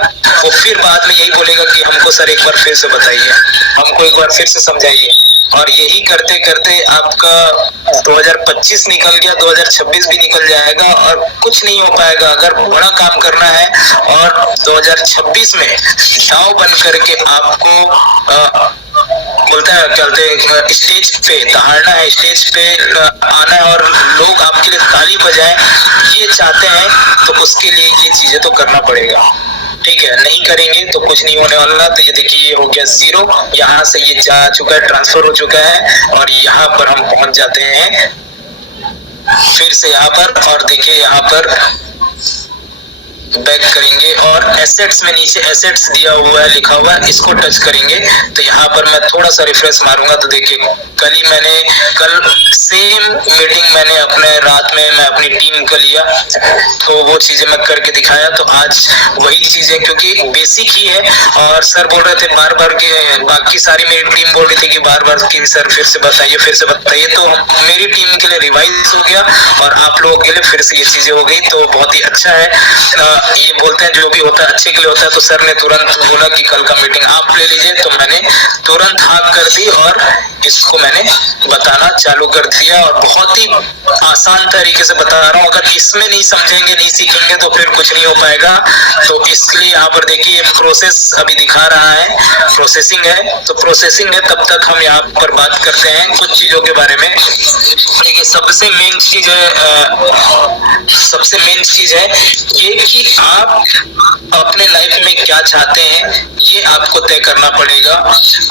वो फिर बाद में यही बोलेगा कि हमको सर एक बार फिर से बताइए, हमको एक बार फिर से समझाइए। और यही करते करते आपका 2025 निकल गया, 2026 भी निकल जाएगा, और कुछ नहीं हो पाएगा। अगर बड़ा काम करना है और 2026 में दाव बन करके आपको बोलते हैं स्टेज पे दहाड़ना है, स्टेज पे आना है और लोग आपके लिए ताली बजाएं, ये चाहते हैं, तो उसके लिए ये चीजें तो करना पड़ेगा, ठीक है। नहीं करेंगे तो कुछ नहीं होने वाला। तो ये देखिए ये हो गया 0, यहाँ से ये जा चुका है, ट्रांसफर हो चुका है, और यहाँ पर हम पहुंच जाते हैं फिर से यहाँ पर, और देखिए यहाँ पर बैक करेंगे और एसेट्स में नीचे एसेट्स दिया हुआ है, लिखा हुआ है, इसको टच करेंगे तो यहाँ पर मैं थोड़ा सा रिफ्रेश मारूंगा तो देखिए कल सेम मीटिंग मैंने अपने रात में मैं अपनी टीम का लिया तो वो चीजें मैं करके दिखाया। तो आज वही चीजें क्योंकि बेसिक ही है और सर बोल रहे थे बार बार के, बाकी सारी मेरी टीम बोल रही थी कि बार बार कि सर फिर से बताइए तो मेरी टीम के लिए रिवाइज हो गया और आप लोगों के लिए फिर से ये चीजें हो गई तो बहुत ही अच्छा है। ये बोलते हैं जो भी होता है अच्छे के लिए होता है, तो सर ने तुरंत बोला कि कल का मीटिंग आप ले लीजिए, तो मैंने तुरंत हाँ कर दी और इसको मैंने बताना चालू कर दिया और बहुत ही आसान तरीके से बता रहा हूँ। अगर इसमें नहीं समझेंगे नहीं सीखेंगे तो फिर कुछ नहीं हो पाएगा। तो इसलिए यहाँ पर देखिए प्रोसेस अभी दिखा रहा है, प्रोसेसिंग है, तो प्रोसेसिंग है तब तक हम यहाँ पर बात करते हैं कुछ चीजों के बारे में। देखिए सबसे मेन चीज है ये कि आप अपने लाइफ में क्या चाहते हैं ये आपको तय करना पड़ेगा।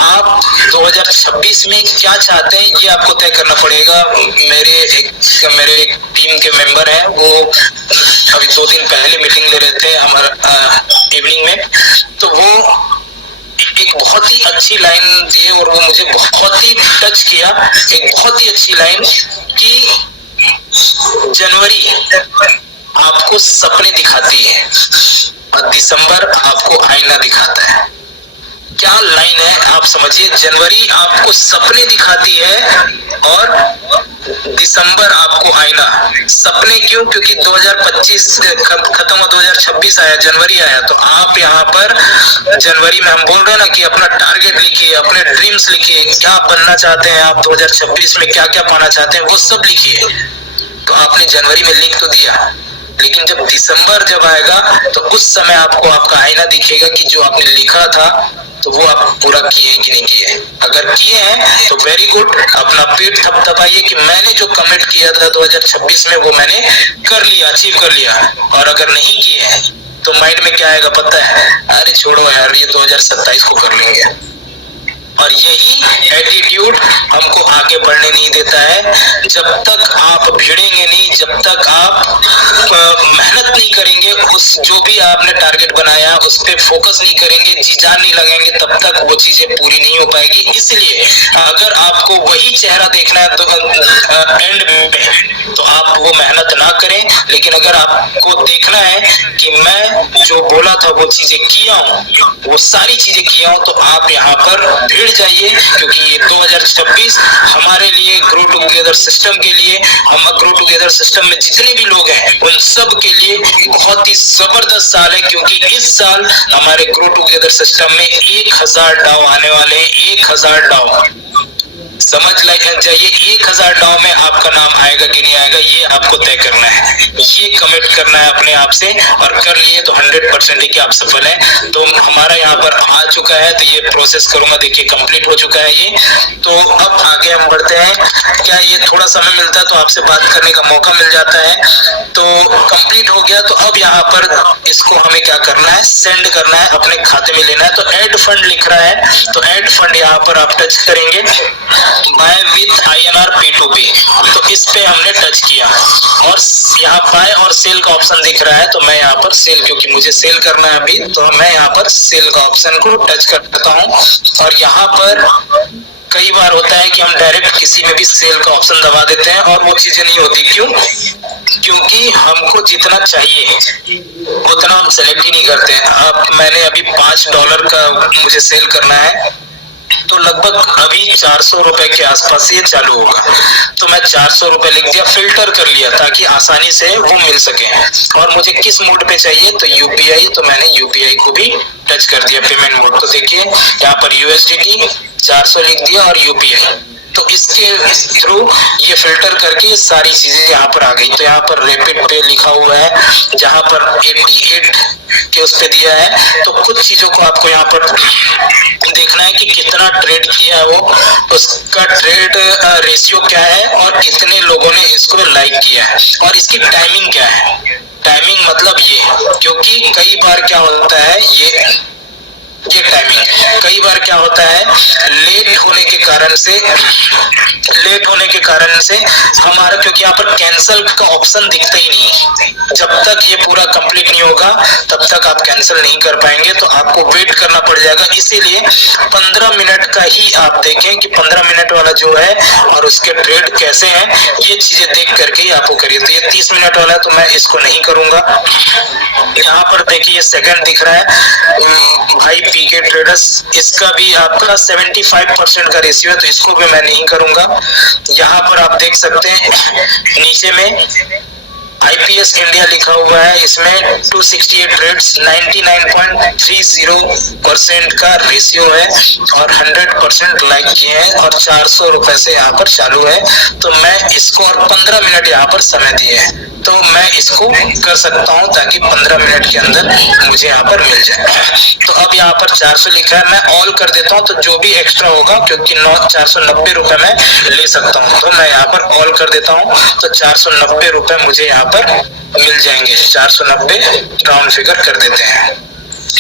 आप 2026 में क्या चाहते हैं ये आपको तय करना पड़ेगा। मेरे एक टीम के मेंबर हैं, वो अभी 2 दिन पहले मीटिंग ले रहे थे हमारा इवनिंग में, तो वो एक बहुत ही अच्छी लाइन दिए और वो मुझे बहुत ही टच किया। एक बहुत ही अच्छी लाइन कि जनवरी आपको सपने दिखाती है और दिसंबर आपको आईना दिखाता है। क्या लाइन है आप समझिए, जनवरी आपको सपने दिखाती है और दिसंबर आपको आईना। सपने क्यों? क्योंकि 2025 खत्म हो 2026 आया, जनवरी आया, तो आप यहाँ पर जनवरी में हम बोल रहे हैं ना कि अपना टारगेट लिखिए, अपने ड्रीम्स लिखिए, क्या बनना चाहते हैं आप 2026 में, क्या क्या पाना चाहते हैं वो सब लिखिए। तो आपने जनवरी में लिख तो दिया, लेकिन जब दिसंबर जब आएगा तो उस समय आपको आपका आईना दिखेगा कि जो आपने लिखा था तो वो आप पूरा किए कि नहीं किए। अगर किए हैं तो वेरी गुड, अपना पेट थपथपाइए कि मैंने जो कमिट किया था 2026 में वो मैंने कर लिया, अचीव कर लिया। और अगर नहीं किए हैं तो माइंड में क्या आएगा पता है, अरे छोड़ो यार ये 2027 को कर लेंगे। और यही एटीट्यूड हमको आगे बढ़ने नहीं देता है। जब तक आप भिड़ेंगे नहीं, जब तक आप मेहनत नहीं करेंगे, उस जो भी आपने टारगेट बनाया उस पर फोकस नहीं करेंगे, जी जान नहीं लगाएंगे, तब तक वो चीजें पूरी नहीं हो पाएगी। इसलिए अगर आपको वही चेहरा देखना है तो एंड में तो आप वो मेहनत ना करें, लेकिन अगर आपको देखना है कि मैं जो बोला था वो चीजें किया हूँ, वो सारी चीजें किया हूँ, तो आप यहाँ पर भिड़ जाइए। क्योंकि ये 2026 हमारे लिए ग्रो टुगेदर सिस्टम के लिए, हम ग्रो टुगेदर सिस्टम में जितने भी लोग हैं उन सब के लिए बहुत ही जबरदस्त साल है। क्योंकि इस साल हमारे ग्रो टुगेदर सिस्टम में 1000 डाव आने वाले हैं। 1000 डाव समझ जाइए, 1000 डाव में आपका नाम आएगा कि नहीं आएगा ये आपको तय करना है, ये कमिट करना है अपने आप से, और कर लिए तो 100% ही कि आप सफल हैं। तो हमारा यहाँ पर आ चुका है, तो ये प्रोसेस करूंगा, देखिए कंप्लीट हो चुका है ये। तो अब आगे हम बढ़ते हैं। क्या ये थोड़ा समय मिलता है तो आपसे बात करने का मौका मिल जाता है। तो कंप्लीट हो गया, तो अब यहाँ पर इसको हमें क्या करना है, सेंड करना है, अपने खाते में लेना है। तो ऐड फंड लिख रहा है, तो ऐड फंड यहाँ पर आप टच करेंगे, बाय विथ INR P2P, तो इस पे हमने टच किया और यहाँ बाय और सेल का ऑप्शन दिख रहा है। तो मैं यहाँ पर सेल, क्योंकि मुझे सेल करना है अभी, तो मैं यहाँ पर सेल का ऑप्शन को टच करता हूँ। और यहाँ पर कई बार होता है कि हम डायरेक्ट किसी में भी सेल का ऑप्शन दबा देते हैं और वो चीजें नहीं होती। क्यों? क्योंकि हमको जितना चाहिए उतना हम सेलेक्ट ही नहीं करते हैं। अब मैंने अभी $5 का मुझे सेल करना है, तो लगभग अभी 400 रुपए के आसपास ये चालू होगा। तो मैं 400 रुपए लिख दिया, फिल्टर कर लिया ताकि आसानी से वो मिल सके। और मुझे किस मोड पे चाहिए, तो UPI, तो मैंने UPI को भी टच कर दिया, पेमेंट मोड। तो देखिए यहाँ पर USDT 400 लिख दिया और UPI, तो इसके थ्रू ये फिल्टर करके सारी चीजें यहाँ पर आ गई। तो यहाँ पर रैपिड पे लिखा हुआ है, जहाँ पर 88 के उस पे दिया है। तो कुछ चीजों को आपको यहाँ पर देखना है कि कितना ट्रेड किया है वो, उसका ट्रेड रेशियो क्या है और कितने लोगों ने इसको लाइक किया है और इसकी टाइमिंग क्या है। टाइमिंग मतलब ये, क्योंकि कई बार क्या होता है ये टाइमिंग कई बार क्या होता है, लेट होने के कारण से हमारा, क्योंकि यहाँ पर कैंसल का ऑप्शन दिखता ही नहीं है। जब तक ये पूरा कंप्लीट नहीं होगा तब तक तक आप कैंसिल नहीं कर पाएंगे, तो आपको वेट करना पड़ जाएगा। इसीलिए 15 मिनट का ही आप देखें कि 15 मिनट वाला जो है और उसके ट्रेड कैसे हैं, ये चीजें देख करके ही आपको करिए। तो ये 30 मिनट वाला है तो मैं इसको नहीं करूंगा। यहाँ पर देखिए सेकंड दिख रहा है भाई पीके ट्रेडर्स, इसका भी आपका 75% का रेशियो है, तो इसको भी मैं नहीं करूंगा। यहाँ पर आप देख सकते हैं नीचे में IPS इंडिया लिखा हुआ है, इसमें 268 ट्रेड्स, 99.30% का रेशियो है और 100% लाइक किए हैं और 400 रुपए से यहाँ पर चालू है। तो मैं इसको और 15 मिनट यहाँ पर समय दिए हैं, तो मैं इसको कर सकता हूँ ताकि 15 मिनट के अंदर मुझे यहाँ पर मिल जाए। तो अब यहाँ पर 400 लिखा है, मैं ऑल कर देता हूँ, तो जो भी एक्स्ट्रा होगा क्योंकि 490 रुपए मैं ले सकता हूँ, तो मैं यहाँ पर ऑल कर देता हूँ, तो 490 रुपए मुझे यहाँ पर मिल जाएंगे। 490 राउंड फिगर कर देते हैं,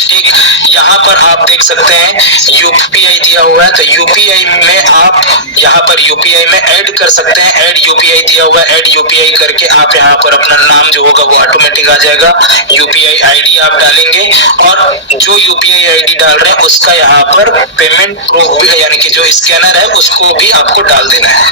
ठीक। यहाँ पर आप देख सकते हैं यूपीआई दिया हुआ है, तो यूपीआई में आप यहाँ पर यूपीआई में ऐड कर सकते हैं। ऐड यूपीआई दिया हुआ है, ऐड यूपीआई करके आप यहाँ पर अपना नाम जो होगा वो ऑटोमेटिक आ जाएगा। यूपीआई आईडी आप डालेंगे और जो यूपीआई आईडी डाल रहे हैं उसका यहाँ पर पेमेंट प्रूफ भी, यानी कि जो स्कैनर है उसको भी आपको डाल देना है,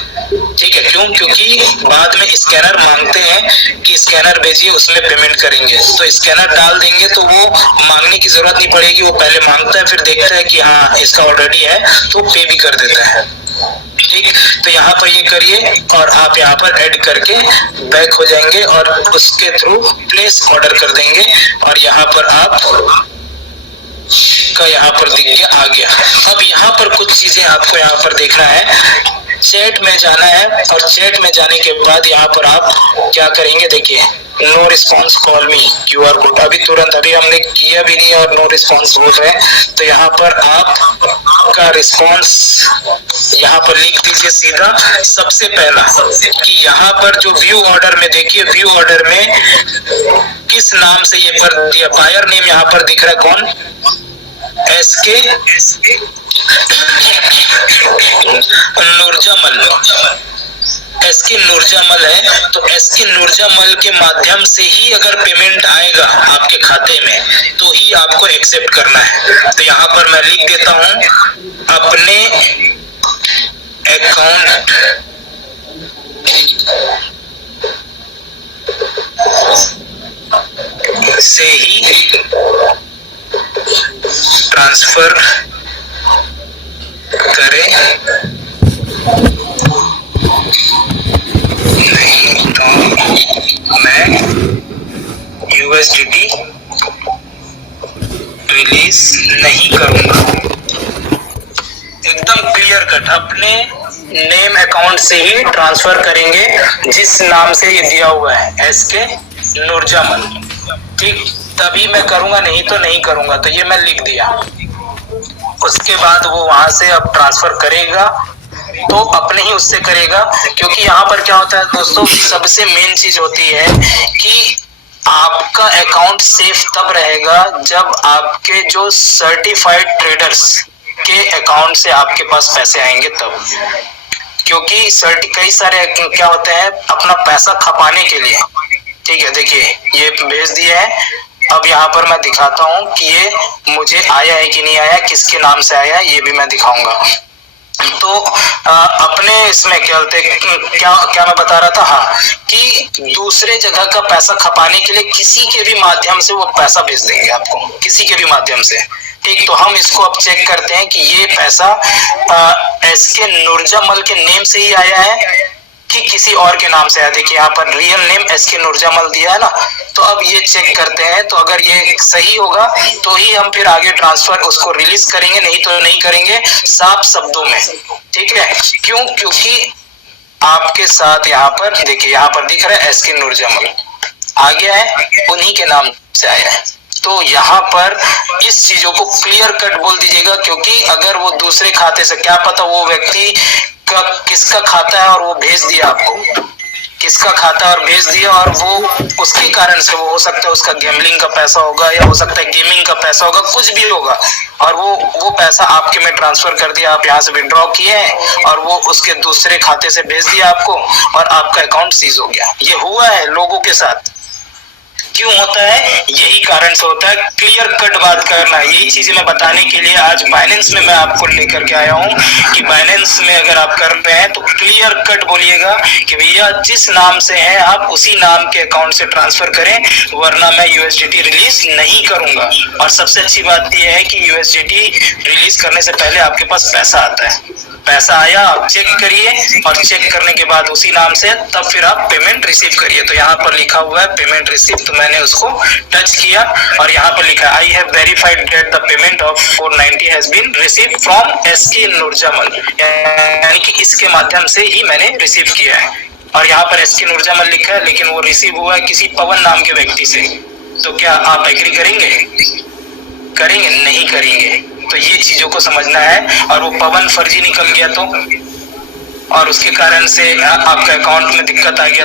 ठीक है। क्यों? क्योंकि बाद में स्कैनर मांगते हैं कि स्कैनर भेजिए, उसमें पेमेंट करेंगे, तो स्कैनर डाल देंगे तो वो मांगने की जरूरत नहीं पड़ेगी। वो पहले मांगता है, फिर देखता है कि हाँ इसका ऑलरेडी है तो पे भी कर देता है, ठीक। तो यहाँ पर ये करिए और आप यहाँ पर ऐड करके बैक हो जाएंगे और उसके थ्रू प्लेस ऑर्डर कर देंगे और यहाँ पर आप का यहाँ पर दिख गया, आ गया। अब यहाँ पर कुछ चीजें आपको यहाँ पर देखना है, चैट में जाना है और चैट में जाने के बाद यहाँ पर आप क्या करेंगे, देखिए no response call me QR code, अभी तुरंत अभी हमने किया भी नहीं और नो रिस्पॉन्स बोल रहे हैं, तो यहाँ पर आप का रिस्पॉन्स यहाँ पर लिख दीजिए सीधा। सबसे पहला कि यहाँ पर जो व्यू ऑर्डर में देखिए, व्यू ऑर्डर में किस नाम से ये पर दिया, बायर नेम यहाँ पर दिख रहा है कौन, SK नूरजमल, SK नूरजमल है, तो SK नूरजमल के माध्यम से ही अगर पेमेंट आएगा आपके खाते में तो ही आपको एक्सेप्ट करना है। तो यहाँ पर मैं लिख देता हूं अपने अकाउंट से ही ट्रांसफर करें, नहीं तो मैं USDT रिलीज नहीं करूंगा। एकदम क्लियर कट अपने नेम अकाउंट से ही ट्रांसफर करेंगे जिस नाम से ये दिया हुआ है SK नूरजमल, ठीक। तभी मैं करूंगा, नहीं तो नहीं करूंगा। तो ये मैं लिख दिया। उसके बाद वो वहां से अब ट्रांसफर करेगा तो अपने ही उससे करेगा, क्योंकि यहाँ पर क्या होता है दोस्तों, सबसे मेन चीज होती है कि आपका अकाउंट सेफ तब रहेगा जब आपके जो सर्टिफाइड ट्रेडर्स के अकाउंट से आपके पास पैसे आएंगे तब। क्योंकि कई सारे क्या होते हैं अपना पैसा खपाने के लिए, ठीक है। देखिए ये भेज दिया है, अब यहाँ पर मैं दिखाता हूँ कि ये मुझे आया है कि नहीं आया, किसके नाम से आया है, ये भी मैं दिखाऊंगा। तो अपने इसमें क्या होते क्या मैं बता रहा था, हाँ, कि दूसरे जगह का पैसा खपाने के लिए किसी के भी माध्यम से वो पैसा भेज देंगे आपको, किसी के भी माध्यम से, ठीक। तो हम इसको अब चेक करते हैं कि ये पैसा SK नूरजमल के नेम से ही आया है कि किसी और के नाम से आया। देखिए यहाँ पर रियल नेम SK नूरजमल दिया है ना, तो अब ये चेक करते हैं। तो अगर ये सही होगा तो ही हम फिर आगे ट्रांसफर उसको रिलीज करेंगे, नहीं तो नहीं करेंगे, साफ शब्दों में, ठीक है। क्यों? क्योंकि आपके साथ यहाँ पर देखिए, यहाँ पर दिख रहा है SK नूरजमल आ गया है, उन्हीं के नाम से आया है। तो यहाँ पर इस चीजों को क्लियर कट बोल दीजिएगा, क्योंकि अगर वो दूसरे खाते से, क्या पता वो व्यक्ति का किसका खाता है और वो भेज दिया आपको, किसका खाता और भेज दिया, और वो उसके कारण से वो हो सकता है उसका गैम्बलिंग का पैसा होगा, या हो सकता है गेमिंग का पैसा होगा, कुछ भी होगा, और वो पैसा आपके में ट्रांसफर कर दिया, आप यहाँ से विड्रॉ किए हैं और वो उसके दूसरे खाते से भेज दिया आपको और आपका अकाउंट सीज हो गया। ये हुआ है लोगों के साथ, क्यों होता है, यही कारण से होता है। क्लियर कट बात करना, यही चीजें मैं बताने के लिए आज बाइनेंस में मैं आपको लेकर के आया हूँ कि बाइनेंस में अगर आप कर रहे हैं तो क्लियर कट बोलिएगा कि भैया जिस नाम से है आप उसी नाम के अकाउंट से ट्रांसफर करें, वरना मैं यूएसडीटी रिलीज नहीं करूंगा। और सबसे अच्छी बात यह है कि यूएसडीटी रिलीज करने से पहले आपके पास पैसा आता है, पैसा आया आप चेक करिए, और चेक करने के बाद उसी नाम से तब फिर आप पेमेंट रिसीव करिए। तो यहाँ पर लिखा हुआ है पेमेंट रिसीव, तो मैंने उसको टच किया और यहाँ पर लिखा है I have verified that the payment of 490 has been receive from SK Noorjamal, यानी कि इसके माध्यम से ही मैंने रिसीव किया है। और यहाँ पर एसके नूरजमल लिखा है, लेकिन वो रिसीव हुआ है किसी पवन नाम के व्यक्ति से। तो क्या आप एग्री करेंगे? करेंगे? नहीं करेंगे। तो ये चीजों को समझना है। और वो पवन फर्जी निकल गया और उसके कारण से आपके अकाउंट में दिक्कत आ गया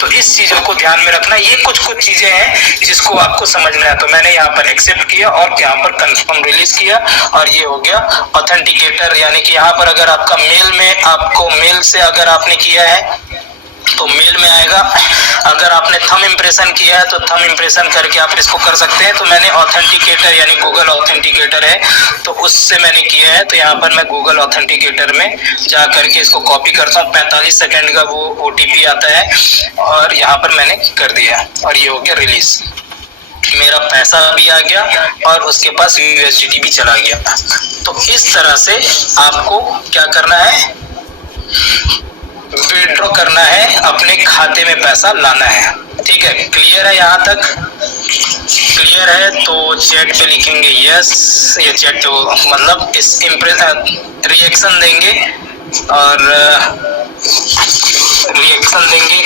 तो इस चीजों को ध्यान में रखना। ये कुछ चीजें हैं जिसको आपको समझना है। तो मैंने यहाँ पर एक्सेप्ट किया और यहाँ पर कंफर्म रिलीज किया, और ये हो गया ऑथेंटिकेटर। यानी कि यहाँ पर अगर आपका मेल में, आपको मेल से अगर आपने किया है तो मेल में आएगा। अगर आपने थंब इम्प्रेशन किया है तो थंब इम्प्रेशन करके आप इसको कर सकते हैं। तो मैंने ऑथेंटिकेटर यानी गूगल ऑथेंटिकेटर है तो उससे मैंने किया है। तो यहाँ पर मैं गूगल ऑथेंटिकेटर में जा करके इसको कॉपी करता हूँ, 45 सेकंड का वो ओटीपी आता है, और यहाँ पर मैंने कर दिया और ये हो गया रिलीज। मेरा पैसा भी आ गया और उसके पास यूएसडीटी भी चला गया। तो इस तरह से आपको क्या करना है, विड्रॉ करना है, अपने खाते में पैसा लाना है। ठीक है, क्लियर है? यहाँ तक क्लियर है? तो चैट पे लिखेंगे यस, ये चैट तो मतलब इस रिएक्शन देंगे और रिएक्शन देंगे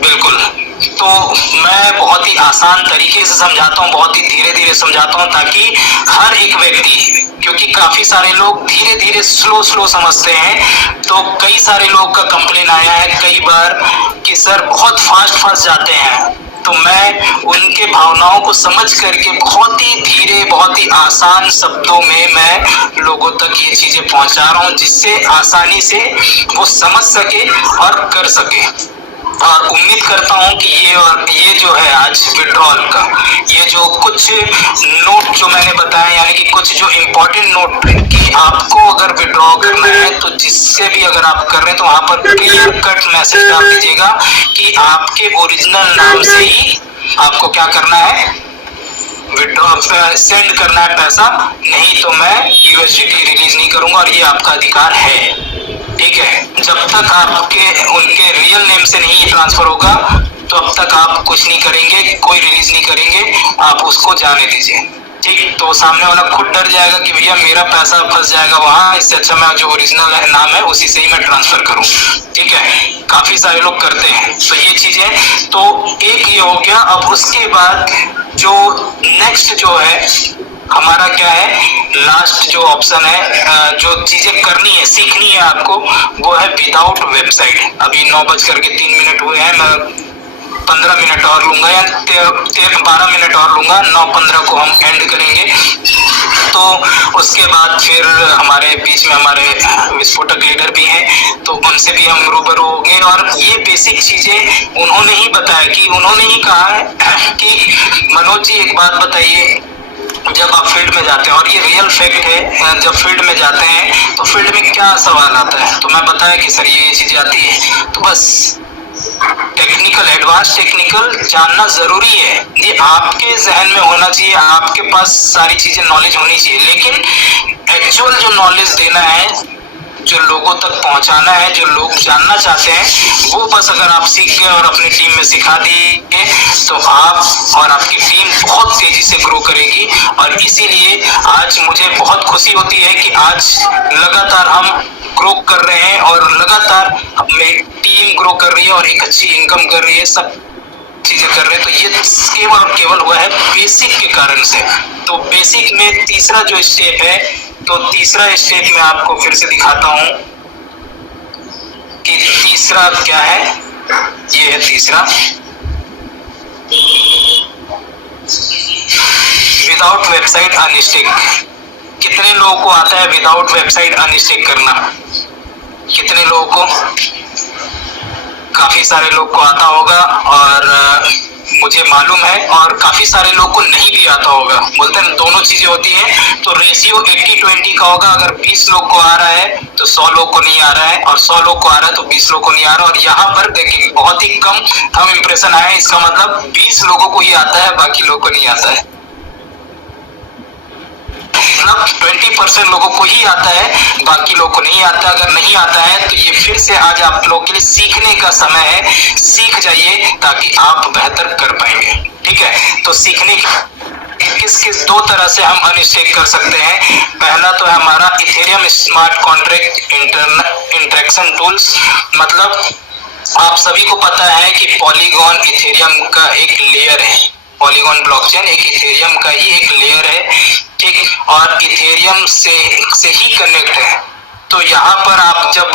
बिल्कुल। तो मैं बहुत ही आसान तरीके से समझाता हूँ, बहुत ही धीरे धीरे समझाता हूँ, ताकि हर एक व्यक्ति, क्योंकि काफी सारे लोग धीरे धीरे स्लो समझते हैं। तो कई सारे लोग का कंप्लेन आया है कई बार कि सर बहुत फास्ट जाते हैं। तो मैं उनके भावनाओं को समझ करके बहुत ही धीरे, बहुत ही आसान शब्दों में मैं लोगों तक ये चीजें पहुंचा रहा हूँ, जिससे आसानी से वो समझ सके और कर सके। और उम्मीद करता हूं कि ये जो है आज विड्रॉल का, ये जो कुछ नोट जो मैंने बताया, यानी कि कुछ जो इम्पोर्टेंट नोट कि आपको अगर विड्रॉ करना है तो जिससे भी अगर आप कर रहे हैं तो वहां पर क्लियर कट मैसेज डाल दीजिएगा कि आपके ओरिजिनल नाम से ही आपको क्या करना है, विड्रॉ सेंड करना है पैसा, नहीं तो मैं यूएसडीटी रिलीज नहीं करूंगा। और ये आपका अधिकार है। ठीक है, जब तक आपके उनके रियल नेम से नहीं ट्रांसफर होगा तो अब तक आप कुछ नहीं करेंगे, कोई रिलीज नहीं करेंगे, आप उसको जाने दीजिए। ठीक, तो सामने वाला खुद डर जाएगा कि भैया मेरा पैसा फंस जाएगा वहां, इससे अच्छा मैं जो ओरिजिनल नाम है उसी से ही मैं ट्रांसफर करूं। ठीक है, काफी सारे लोग करते हैं। तो ये चीजें, तो एक ये हो गया। अब उसके बाद जो नेक्स्ट जो है हमारा क्या है, लास्ट जो ऑप्शन है, जो चीजें करनी है, सीखनी है आपको, वो है विदाउट वेबसाइट। अभी 9:03 हुए हैं, मैं 15 मिनट और लूंगा या 12 मिनट और लूंगा, 9:15 को हम एंड करेंगे। तो उसके बाद फिर हमारे बीच में हमारे विस्फोटक लीडर भी हैं, तो उनसे भी हम रूबरू होंगे। और ये बेसिक चीजें उन्होंने ही बताया, कि उन्होंने ही कहा है कि मनोज जी एक बात बताइए, जब आप फील्ड में जाते हैं, और ये रियल फैक्ट है, जब फील्ड में जाते हैं तो फील्ड में क्या सवाल आता है, तो मैं बताया कि सर ये चीजें आती है। तो बस टेक्निकल, एडवांस टेक्निकल जानना जरूरी है, ये आपके जहन में होना चाहिए, आपके पास सारी चीजें नॉलेज होनी चाहिए। लेकिन एक्चुअल जो नॉलेज देना है, जो लोगों तक पहुंचाना है, जो लोग जानना चाहते हैं, वो बस अगर आप सीख गए और अपनी टीम में सिखा दिए तो आप और आपकी टीम बहुत तेजी से ग्रो करेगी। और इसीलिए आज मुझे बहुत खुशी होती है कि आज लगातार हम ग्रो कर रहे हैं और लगातार अपनी टीम ग्रो कर रही है और एक अच्छी इनकम कर रही है, सब चीजें कर रहे हैं। तो ये केवल और केवल हुआ है बेसिक के कारण से। तो बेसिक में तीसरा जो स्टेप है, तो तीसरा स्टेप में आपको फिर से दिखाता हूं कि तीसरा क्या है। ये है तीसरा, विदाउट वेबसाइट अनस्टिक। कितने लोगों को आता है विदाउट वेबसाइट अनस्टिक करना? कितने लोगों को? काफी सारे लोग को आता होगा और मुझे मालूम है, और काफी सारे लोग को नहीं भी आता होगा। बोलते हैं दोनों चीजें होती हैं। तो रेशियो 80-20 का होगा। अगर 20 लोग को आ रहा है तो 100 लोग को नहीं आ रहा है, और 100 लोग को आ रहा है तो 20 लोग को नहीं आ रहा। और यहाँ पर देखिए बहुत ही कम हम इंप्रेशन आए, इसका मतलब 20 लोगों को ही आता है, बाकी लोगों को नहीं आता है। मतलब 20% लोगों को ही आता है, बाकी लोगों को नहीं आता। अगर नहीं आता है तो ये फिर से आज आप लोगों के लिए सीखने का समय है। सीख जाइए ताकि आप बेहतर कर पाएंगे। ठीक है, तो सीखने किस दो तरह से हम अनस्टेक कर सकते हैं। पहला तो है हमारा Ethereum smart contract interaction tools. मतलब आप सभी को पता है कि पॉलीगॉन इथेरियम का एक लेयर है। पॉलीगॉन ब्लॉकचेन एक इथेरियम का ही एक लेयर है, ठीक, और इथेरियम से ही कनेक्ट है। तो यहाँ पर आप जब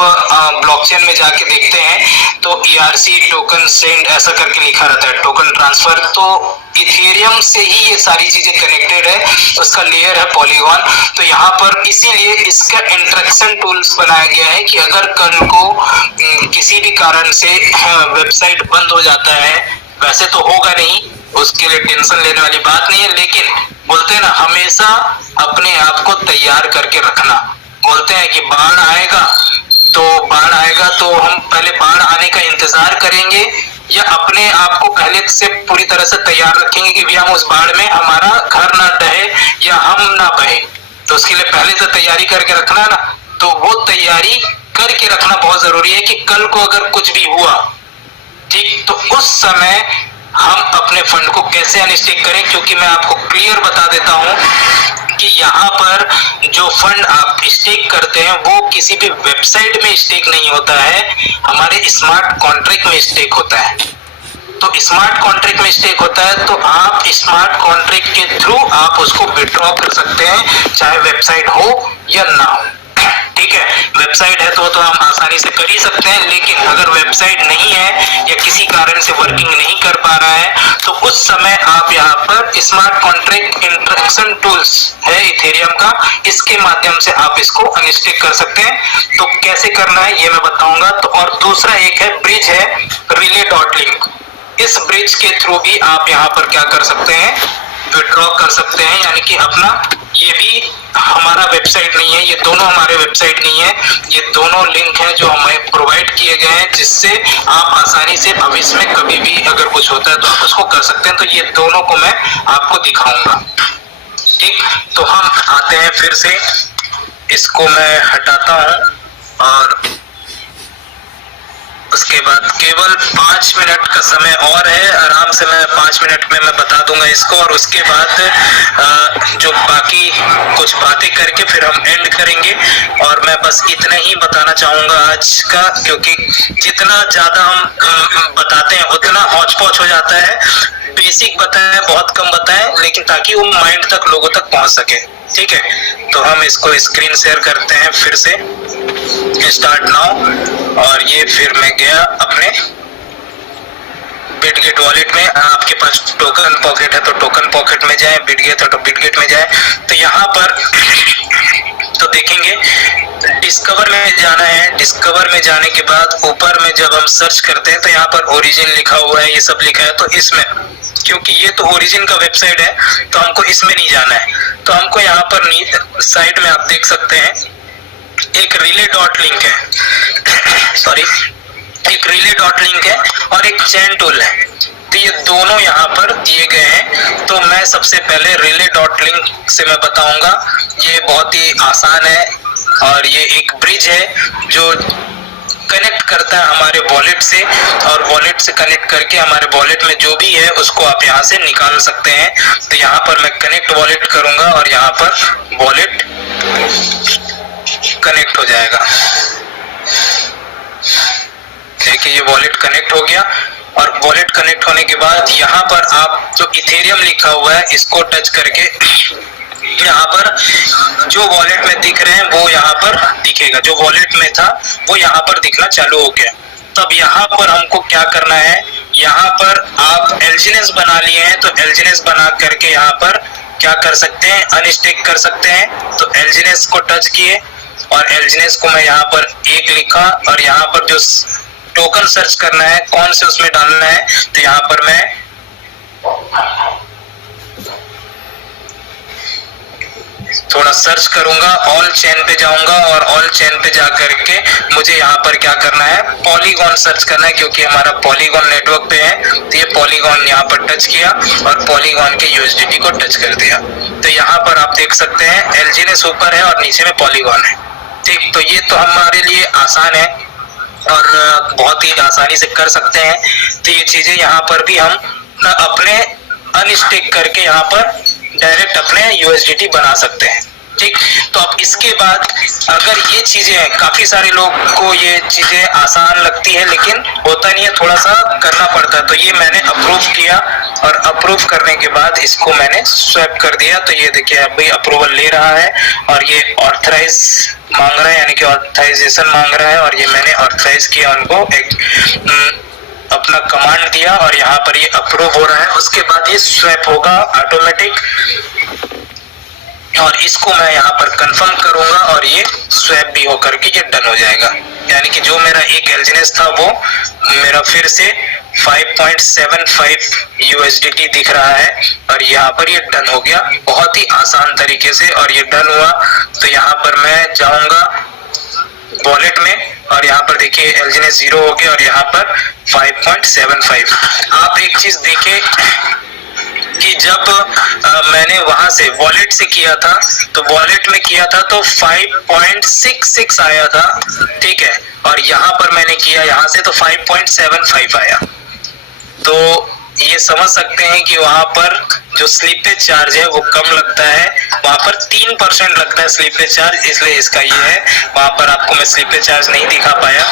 ब्लॉकचेन में जाके देखते हैं तो ERC टोकन सेंड ऐसा करके लिखा रहता है, टोकन ट्रांसफर। तो इथेरियम से ही ये सारी चीजें कनेक्टेड है, उसका लेयर है पॉलीगॉन। तो यहाँ पर इसीलिए इसका इंटरेक्शन टूल्स बनाया गया है कि अगर कल को किसी भी कारण से वेबसाइट बंद हो जाता है, वैसे तो होगा नहीं, उसके लिए टेंशन लेने वाली बात नहीं है, लेकिन बोलते हैं ना हमेशा अपने आप को तैयार करके रखना। बोलते हैं कि बाढ़ आएगा तो हम पहले बाढ़ आने का इंतजार करेंगे, या अपने आप को पहले से पूरी तरह से तैयार रखेंगे कि भी हम उस बाढ़ में हमारा घर ना डहे या हम ना बहे। तो उसके लिए पहले से तैयारी करके रखना ना। तो वो तैयारी करके रखना बहुत जरूरी है कि कल को अगर कुछ भी हुआ, ठीक, तो उस समय हम अपने फंड को कैसे अनस्टेक करें। क्योंकि मैं आपको क्लियर बता देता हूं कि यहाँ पर जो फंड आप स्टेक करते हैं वो किसी भी वेबसाइट में स्टेक नहीं होता है, हमारे स्मार्ट कॉन्ट्रैक्ट में स्टेक होता है। तो स्मार्ट कॉन्ट्रैक्ट में स्टेक होता है, तो आप स्मार्ट कॉन्ट्रैक्ट के थ्रू आप उसको विड्रॉ कर सकते हैं, चाहे वेबसाइट हो या ना हो। ठीक है, वेबसाइट है तो हम आसानी से कर ही सकते हैं, लेकिन अगर वेबसाइट नहीं है या किसी कारण से वर्किंग नहीं कर पा रहा है तो उस समय आप यहाँ पर स्मार्ट कॉन्ट्रैक्ट इंटरेक्शन टूल्स है इथेरियम का, इसके माध्यम से आप इसको अनस्टेक कर सकते हैं। तो कैसे करना है ये मैं बताऊंगा। तो और दूसरा एक है ब्रिज है relay.link। इस ब्रिज के थ्रू भी आप यहाँ पर क्या कर सकते हैं, विड्रॉ कर सकते हैं। यानी कि अपना, ये भी हमारा वेबसाइट नहीं है, ये दोनों हमारे वेबसाइट नहीं है, ये दोनों लिंक हैं जो हमें प्रोवाइड किए गए हैं, जिससे आप आसानी से भविष्य में कभी भी अगर कुछ होता है तो आप उसको कर सकते हैं। तो ये दोनों को मैं आपको दिखाऊंगा। ठीक, तो हम आते हैं फिर से, इसको मैं हटाता हूं और उसके बाद केवल 5 मिनट का समय और है। आराम से मैं 5 मिनट में मैं बता दूंगा इसको, और उसके बाद जो बाकी कुछ बातें करके फिर हम एंड करेंगे। और मैं बस इतना ही बताना चाहूंगा आज का, क्योंकि जितना ज्यादा हम बताते हैं उतना हौच पौच हो जाता है। बेसिक बताएं, बहुत कम बताएं, लेकिन ताकि वो माइंड तक, लोगों तक पहुंच सके। ठीक है, तो हम इसको स्क्रीन शेयर करते हैं फिर से, स्टार्ट नाउ। और ये फिर मैं गया अपने बिटगेट वॉलेट में। आपके पास टोकन पॉकेट है तो टोकन पॉकेट में जाए, बिटगेट है तो बिटगेट में जाए। तो यहाँ पर तो देखेंगे डिस्कवर में जाना है। डिस्कवर में जाने के बाद ऊपर में जब हम सर्च करते हैं तो यहाँ पर ओरिजिन लिखा हुआ है, ये सब लिखा है। तो इसमें, क्योंकि ये तो ओरिजिन का वेबसाइट है तो हमको इसमें नहीं जाना है। तो हमको यहाँ पर साइड में आप देख सकते हैं एक relay.link है सॉरी एक relay.link है और एक चैन टूल है। तो ये दोनों यहाँ पर दिए गए हैं। तो मैं सबसे पहले relay.link से मैं बताऊंगा। ये बहुत ही आसान है और ये एक ब्रिज है जो कनेक्ट करता है हमारे वॉलेट से, और वॉलेट से कनेक्ट करके हमारे वॉलेट में जो भी है उसको आप यहाँ से निकाल सकते हैं। तो यहाँ पर मैं कनेक्ट वॉलेट करूंगा और यहाँ पर वॉलेट कनेक्ट हो जाएगा। देखिए ये वॉलेट कनेक्ट हो गया, और वॉलेट कनेक्ट होने के बाद यहाँ पर आप जो इथेरियम लिखा हुआ है इसको टच करके यहाँ पर जो वॉलेट में दिख रहे हैं वो यहाँ पर दिखेगा। जो वॉलेट में था वो यहाँ पर दिखना चालू हो गया। तब यहाँ पर हमको क्या करना है, यहाँ पर आप एलजीनेस बना लिए हैं तो एलजीनेस बना करके यहाँ पर क्या कर सकते हैं, अनस्टेक कर सकते हैं। तो एलजीनेस को टच किए और एलजीनेस को मैं यहाँ पर 1 लिखा, और यहाँ पर जो टोकन सर्च करना है, कौन से उसमें डालना है, तो यहाँ पर मैं थोड़ा सर्च करूंगा, ऑल चेन पे जाऊंगा और ऑल चेन पे जा करके मुझे यहाँ पर क्या करना है, पॉलीगॉन सर्च करना है, क्योंकि हमारा पॉलीगॉन नेटवर्क पे है। तो ये पॉलीगॉन यहाँ पर टच किया और पॉलीगॉन के यूएसडीटी को टच कर दिया। तो यहाँ पर आप देख सकते हैं एलजीनेस ऊपर है और नीचे में पॉलीगॉन है। ठीक, तो ये तो हमारे लिए आसान है और बहुत ही आसानी से कर सकते हैं। तो ये चीजें यहाँ पर भी हम अपने अनस्टेक करके यहाँ पर डायरेक्ट अपने यूएसडीटी बना सकते हैं। ठीक, तो अब इसके बाद अगर ये चीजें, काफी सारे लोग को ये चीजें आसान लगती है लेकिन होता नहीं है, थोड़ा सा करना पड़ता है। तो ये मैंने अप्रूव किया और अप्रूव करने के बाद इसको मैंने स्वैप कर दिया। तो ये देखिए अभी अप्रूवल ले रहा है और ये ऑथराइज मांग रहा है, यानी कि ऑथराइजेशन मांग रहा है, और ये मैंने ऑथराइज किया उनको, एक अपना कमांड दिया और यहाँ पर ये अप्रूव हो रहा है। उसके बाद ये स्वैप होगा ऑटोमेटिक और इसको मैं यहाँ पर कंफर्म करूंगा और ये स्वैप भी होकर के ये डन हो जाएगा। यानी कि जो मेरा एक एलजीनेस था वो मेरा फिर से 5.75 यूएसडीटी दिख रहा है और यहाँ पर ये डन हो गया बहुत ही आसान तरीके से। और ये डन हुआ तो यहाँ पर मैं जाऊंगा वॉलेट में और यहाँ पर देखिए एलजीनेस 0 हो गया और यहाँ पर 5.75। आप एक चीज देखें कि जब मैंने वहां से वॉलेट से किया था तो वॉलेट में किया था तो 5.66 आया था, ठीक है, और यहाँ पर मैंने किया यहाँ से तो 5.75 आया। तो ये समझ सकते हैं कि वहां पर जो स्लीपेज चार्ज है वो कम लगता है, वहां पर 3% लगता है स्लीपेज चार्ज, इसलिए इसका ये है। वहां पर आपको मैं स्लीपेज चार्ज नहीं दिखा पाया,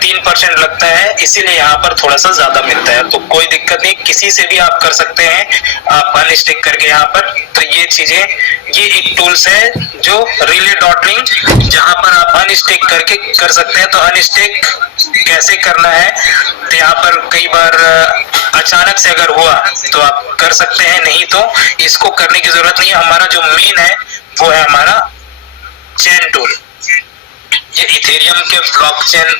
3% लगता है, इसीलिए यहाँ पर थोड़ा सा ज्यादा मिलता है। तो कोई दिक्कत नहीं, किसी से भी आप कर सकते हैं, आप अनस्टिक करके यहाँ पर। तो ये चीजें, ये एक टूल्स है जो रिले डॉट लिंक, जहां पर आप अनस्टिक करके कर सकते हैं। तो अनस्टिक कैसे करना है, तो यहाँ पर कई बार अचानक से अगर हुआ तो आप कर सकते हैं, नहीं तो इसको करने की जरूरत नहीं है। हमारा जो मेन है वो है हमारा चेन टूल। ये इथेरियम के ब्लॉकचेन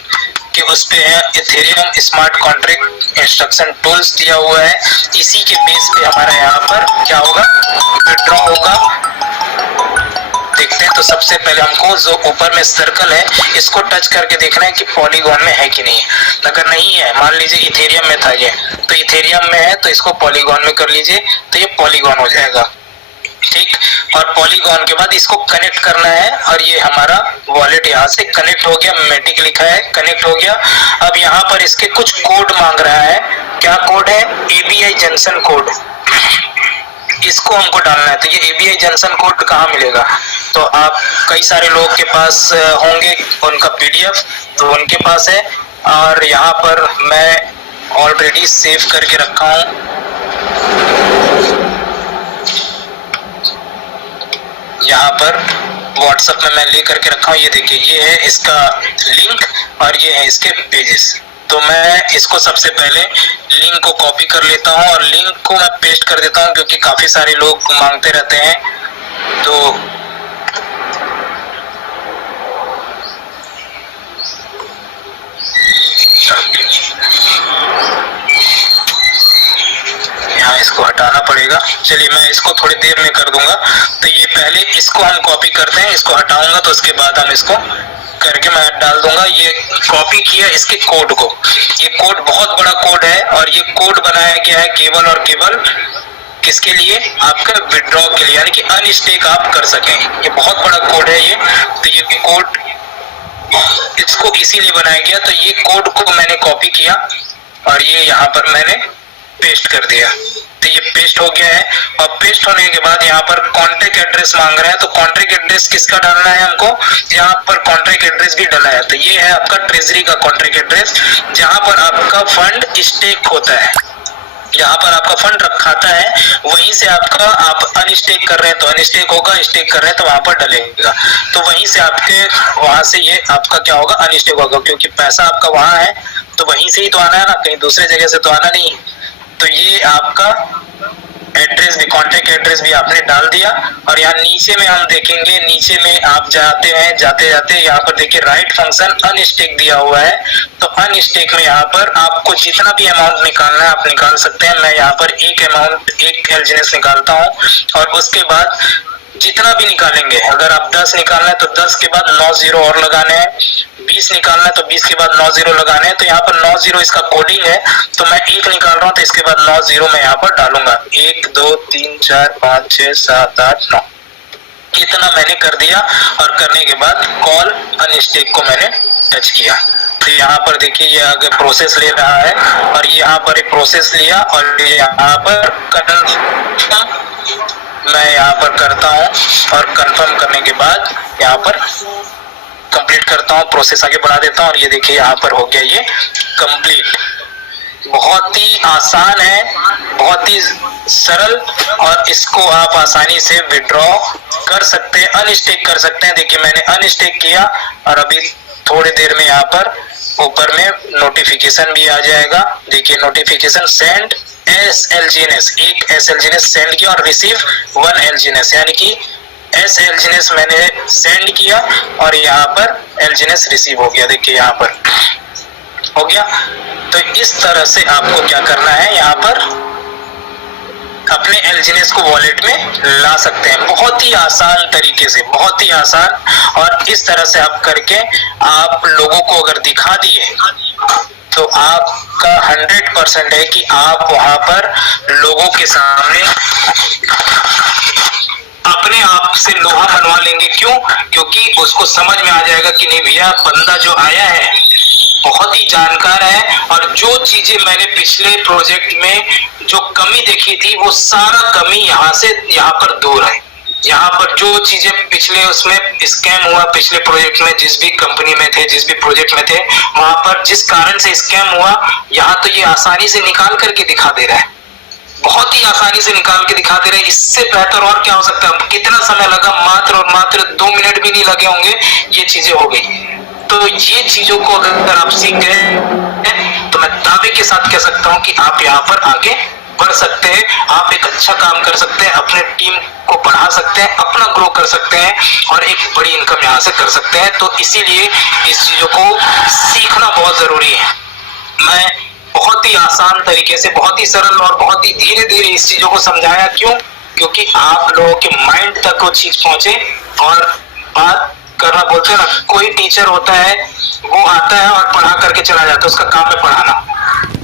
के उस पे है, Ethereum smart contract instruction tools दिया हुआ है। इसी के बेस पे हमारा यहाँ पर क्या होगा, विड्रॉ होगा। देखते हैं, तो सबसे पहले हमको जो ऊपर में सर्कल है इसको टच करके देखना है कि पॉलीगॉन में है कि नहीं। अगर नहीं है, मान लीजिए इथेरियम में था ये, तो इथेरियम में है तो इसको पॉलीगॉन में कर लीजिए तो ये पॉलीगॉन हो जाएगा। ठीक, और पॉलीगॉन के बाद इसको कनेक्ट करना है और ये हमारा वॉलेट यहाँ से कनेक्ट हो गया, मेटिक लिखा है, कनेक्ट हो गया। अब यहाँ पर इसके कुछ कोड मांग रहा है, क्या कोड है, एबीआई जंक्शन कोड, इसको हमको डालना है। तो ये एबीआई जंक्शन कोड कहाँ मिलेगा, तो आप कई सारे लोगों के पास होंगे उनका पीडीएफ, तो उनके पास है और यहाँ पर मैं ऑलरेडी सेव करके रखा हूँ। यहाँ पर व्हाट्सएप में मैं ले करके रखा हूँ, ये देखिए ये है इसका लिंक और ये है इसके पेजेस। तो मैं इसको सबसे पहले लिंक को कॉपी कर लेता हूँ और लिंक को मैं पेस्ट कर देता हूँ, क्योंकि काफी सारे लोग मांगते रहते हैं। तो यहाँ इसको हटाना पड़ेगा, चलिए मैं इसको थोड़ी देर में कर दूंगा। तो ये पहले इसको हम कॉपी करते हैं, इसको हटाऊंगा तो उसके बाद हम इसको करके मैं डाल दूंगा। ये कॉपी किया इसके कोड को, ये कोड बहुत बड़ा कोड है और ये कोड बनाया गया है केवल और केवल किसके लिए, आपका विड्रॉ के लिए, यानी कि अनस्टेक आप कर सकें। ये बहुत बड़ा कोड है ये। तो ये कोड इसको इसीलिए बनाया गया। तो ये कोड को मैंने कॉपी किया और ये यहाँ पर मैंने पेस्ट कर दिया। तो ये पेस्ट हो गया है और पेस्ट होने के बाद यहाँ पर कॉन्ट्रैक्ट एड्रेस मांग रहा है। तो कॉन्ट्रैक्ट एड्रेस किसका डालना है हमको, यहाँ पर कॉन्ट्रैक्ट एड्रेस भी डाला है। तो ये है आपका ट्रेजरी का कॉन्ट्रैक्ट एड्रेस, जहाँ पर आपका फंड स्टेक होता है, जहाँ पर आपका फंड रखाता है, वहीं से आपका, आप अनस्टेक कर रहे हैं तो अनस्टेक होगा, स्टेक कर रहे हैं तो वहां पर डलेगा। तो वहीं से आपके, वहां से ये आपका क्या होगा, अनस्टेक होगा, क्योंकि पैसा आपका वहां है तो वहीं से ही तो आना है ना, कहीं दूसरे जगह से तो आना नहीं। तो ये आपका एड्रेस भी, कॉन्ट्रैक्ट एड्रेस एड्रेस भी आपने डाल दिया। और यहाँ नीचे में हम देखेंगे, नीचे में आप जाते हैं, जाते जाते यहाँ पर देखिए राइट फंक्शन अनस्टेक दिया हुआ है। तो अनस्टेक में यहाँ पर आपको जितना भी अमाउंट निकालना है आप निकाल सकते हैं। मैं यहाँ पर एक एलजीनेस निकालता हूँ, और उसके बाद जितना भी निकालेंगे, अगर आप 10 निकालना है तो 10 के बाद 9 जीरो और लगाने हैं, 20 निकालना है तो 20 के बाद 9 जीरो लगाने हैं। तो यहाँ पर 9 जीरो इसका कोडिंग है, तो मैं 1 निकाल रहा हूँ तो इसके बाद 9 जीरो मैं यहाँ पर डालूंगा। 1 2 3 4 5 6 7 8 9 इतना मैंने कर दिया। और करने के बाद कॉल अनस्टेक को मैंने टच किया। तो यहाँ पर देखिए ये आगे प्रोसेस ले रहा है, और यहाँ पर एक प्रोसेस लिया, और यहाँ पर मैं यहाँ पर करता हूँ, और कंफर्म करने के बाद यहाँ पर कंप्लीट करता हूँ, प्रोसेस आगे बढ़ा देता हूँ। और ये देखिए यहाँ पर हो गया ये कंप्लीट। बहुत ही आसान है, बहुत ही सरल, और इसको आप आसानी से विड्रॉ कर सकते हैं, अनस्टेक कर सकते हैं। देखिए मैंने अनस्टेक किया, और अभी थोड़ी देर में यहाँ पर ऊपर में नोटिफिकेशन भी आ जाएगा। देखिए नोटिफिकेशन सेंड SLGNS, एक SLGNS सेंड किया, और रिसीव 1 LGNS, यानी कि SLGNS मैंने सेंड किया और यहाँ पर LGNS रिसीव हो गया। देखिए यहाँ पर हो गया। तो इस तरह से आपको क्या करना है, यहाँ पर अपने LGNS को वॉलेट में ला सकते हैं, बहुत ही आसान तरीके से, बहुत ही आसान। और इस तरह से आप करके आप लोगों को अगर दिखा दिए तो आपका 100% है कि आप वहां पर लोगों के सामने अपने आप से लोहा मनवा लेंगे। क्यों? क्योंकि उसको समझ में आ जाएगा कि नहीं भैया, बंदा जो आया है बहुत ही जानकार है, और जो चीजें मैंने पिछले प्रोजेक्ट में जो कमी देखी थी वो सारा कमी यहाँ से यहाँ पर दूर है। यहाँ पर जो चीजें पिछले उसमें स्कैम हुआ, पिछले प्रोजेक्ट में जिस भी कंपनी में थे, जिस भी प्रोजेक्ट में थे, वहां पर जिस कारण से स्कैम हुआ, यहाँ तो ये आसानी से निकाल करके दिखा दे रहा है, बहुत ही आसानी से निकाल के दिखा दे रहे हैं। इससे बेहतर और क्या हो सकता है? कितना समय लगा? मात्र और मात्र 2 मिनट भी नहीं लगे होंगे, ये चीजें हो गई। तो ये चीजों को अगर आप सीख गए तो मैं दावे के साथ कह सकता हूं कि आप यहाँ पर आगे बढ़ सकते हैं, आप एक अच्छा काम कर सकते हैं, अपने टीम को बढ़ा सकते हैं, अपना ग्रो कर सकते हैं, और एक बड़ी इनकम यहाँ से कर सकते हैं। तो इसीलिए इस चीजों को सीखना बहुत जरूरी है। मैं बहुत ही आसान तरीके से, बहुत ही सरल और बहुत ही धीरे धीरे इस चीजों को समझाया। क्यों? क्योंकि आप लोगों के माइंड तक वो चीज पहुंचे। और बात करना, बोलते हैं ना, कोई टीचर होता है वो आता है और पढ़ा करके चला जाता है, उसका काम है पढ़ाना।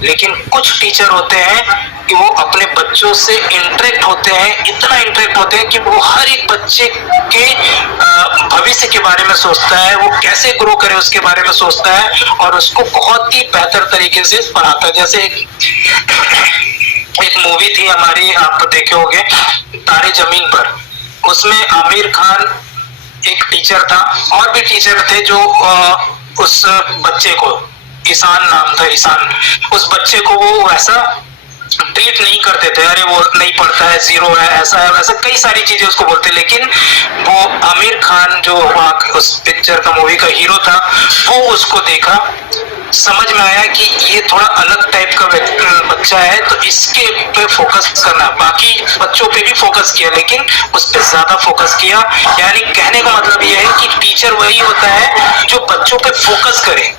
लेकिन कुछ टीचर होते हैं कि वो अपने बच्चों से इंटरेक्ट होते हैं, इतना इंटरेक्ट होते हैं कि वो हर एक बच्चे के भविष्य के बारे में सोचता है, वो कैसे ग्रो करे उसके बारे में सोचता है, और उसको बहुत ही बेहतर तरीके से पढ़ाता है। जैसे एक मूवी थी हमारी, आप देखे होंगे, तारे जमीन पर, उसमें आमिर खान एक टीचर था, और भी टीचर थे जो उस बच्चे को, ईशान नाम था, ईशान, उस बच्चे को वो वैसा ट्रीट नहीं करते थे, अरे वो नहीं पढ़ता है, जीरो है, ऐसा है, वैसा कई सारी चीजें उसको बोलते। लेकिन वो आमिर खान जो उस पिक्चर का, मूवी का हीरो था, वो उसको देखा, समझ में आया कि ये थोड़ा अलग टाइप का बच्चा है, तो इसके पे फोकस करना। बाकी बच्चों पे भी फोकस किया, लेकिन उस पे ज्यादा फोकस किया। यानी कहने का मतलब ये है कि टीचर वही होता है जो बच्चों पे फोकस करे,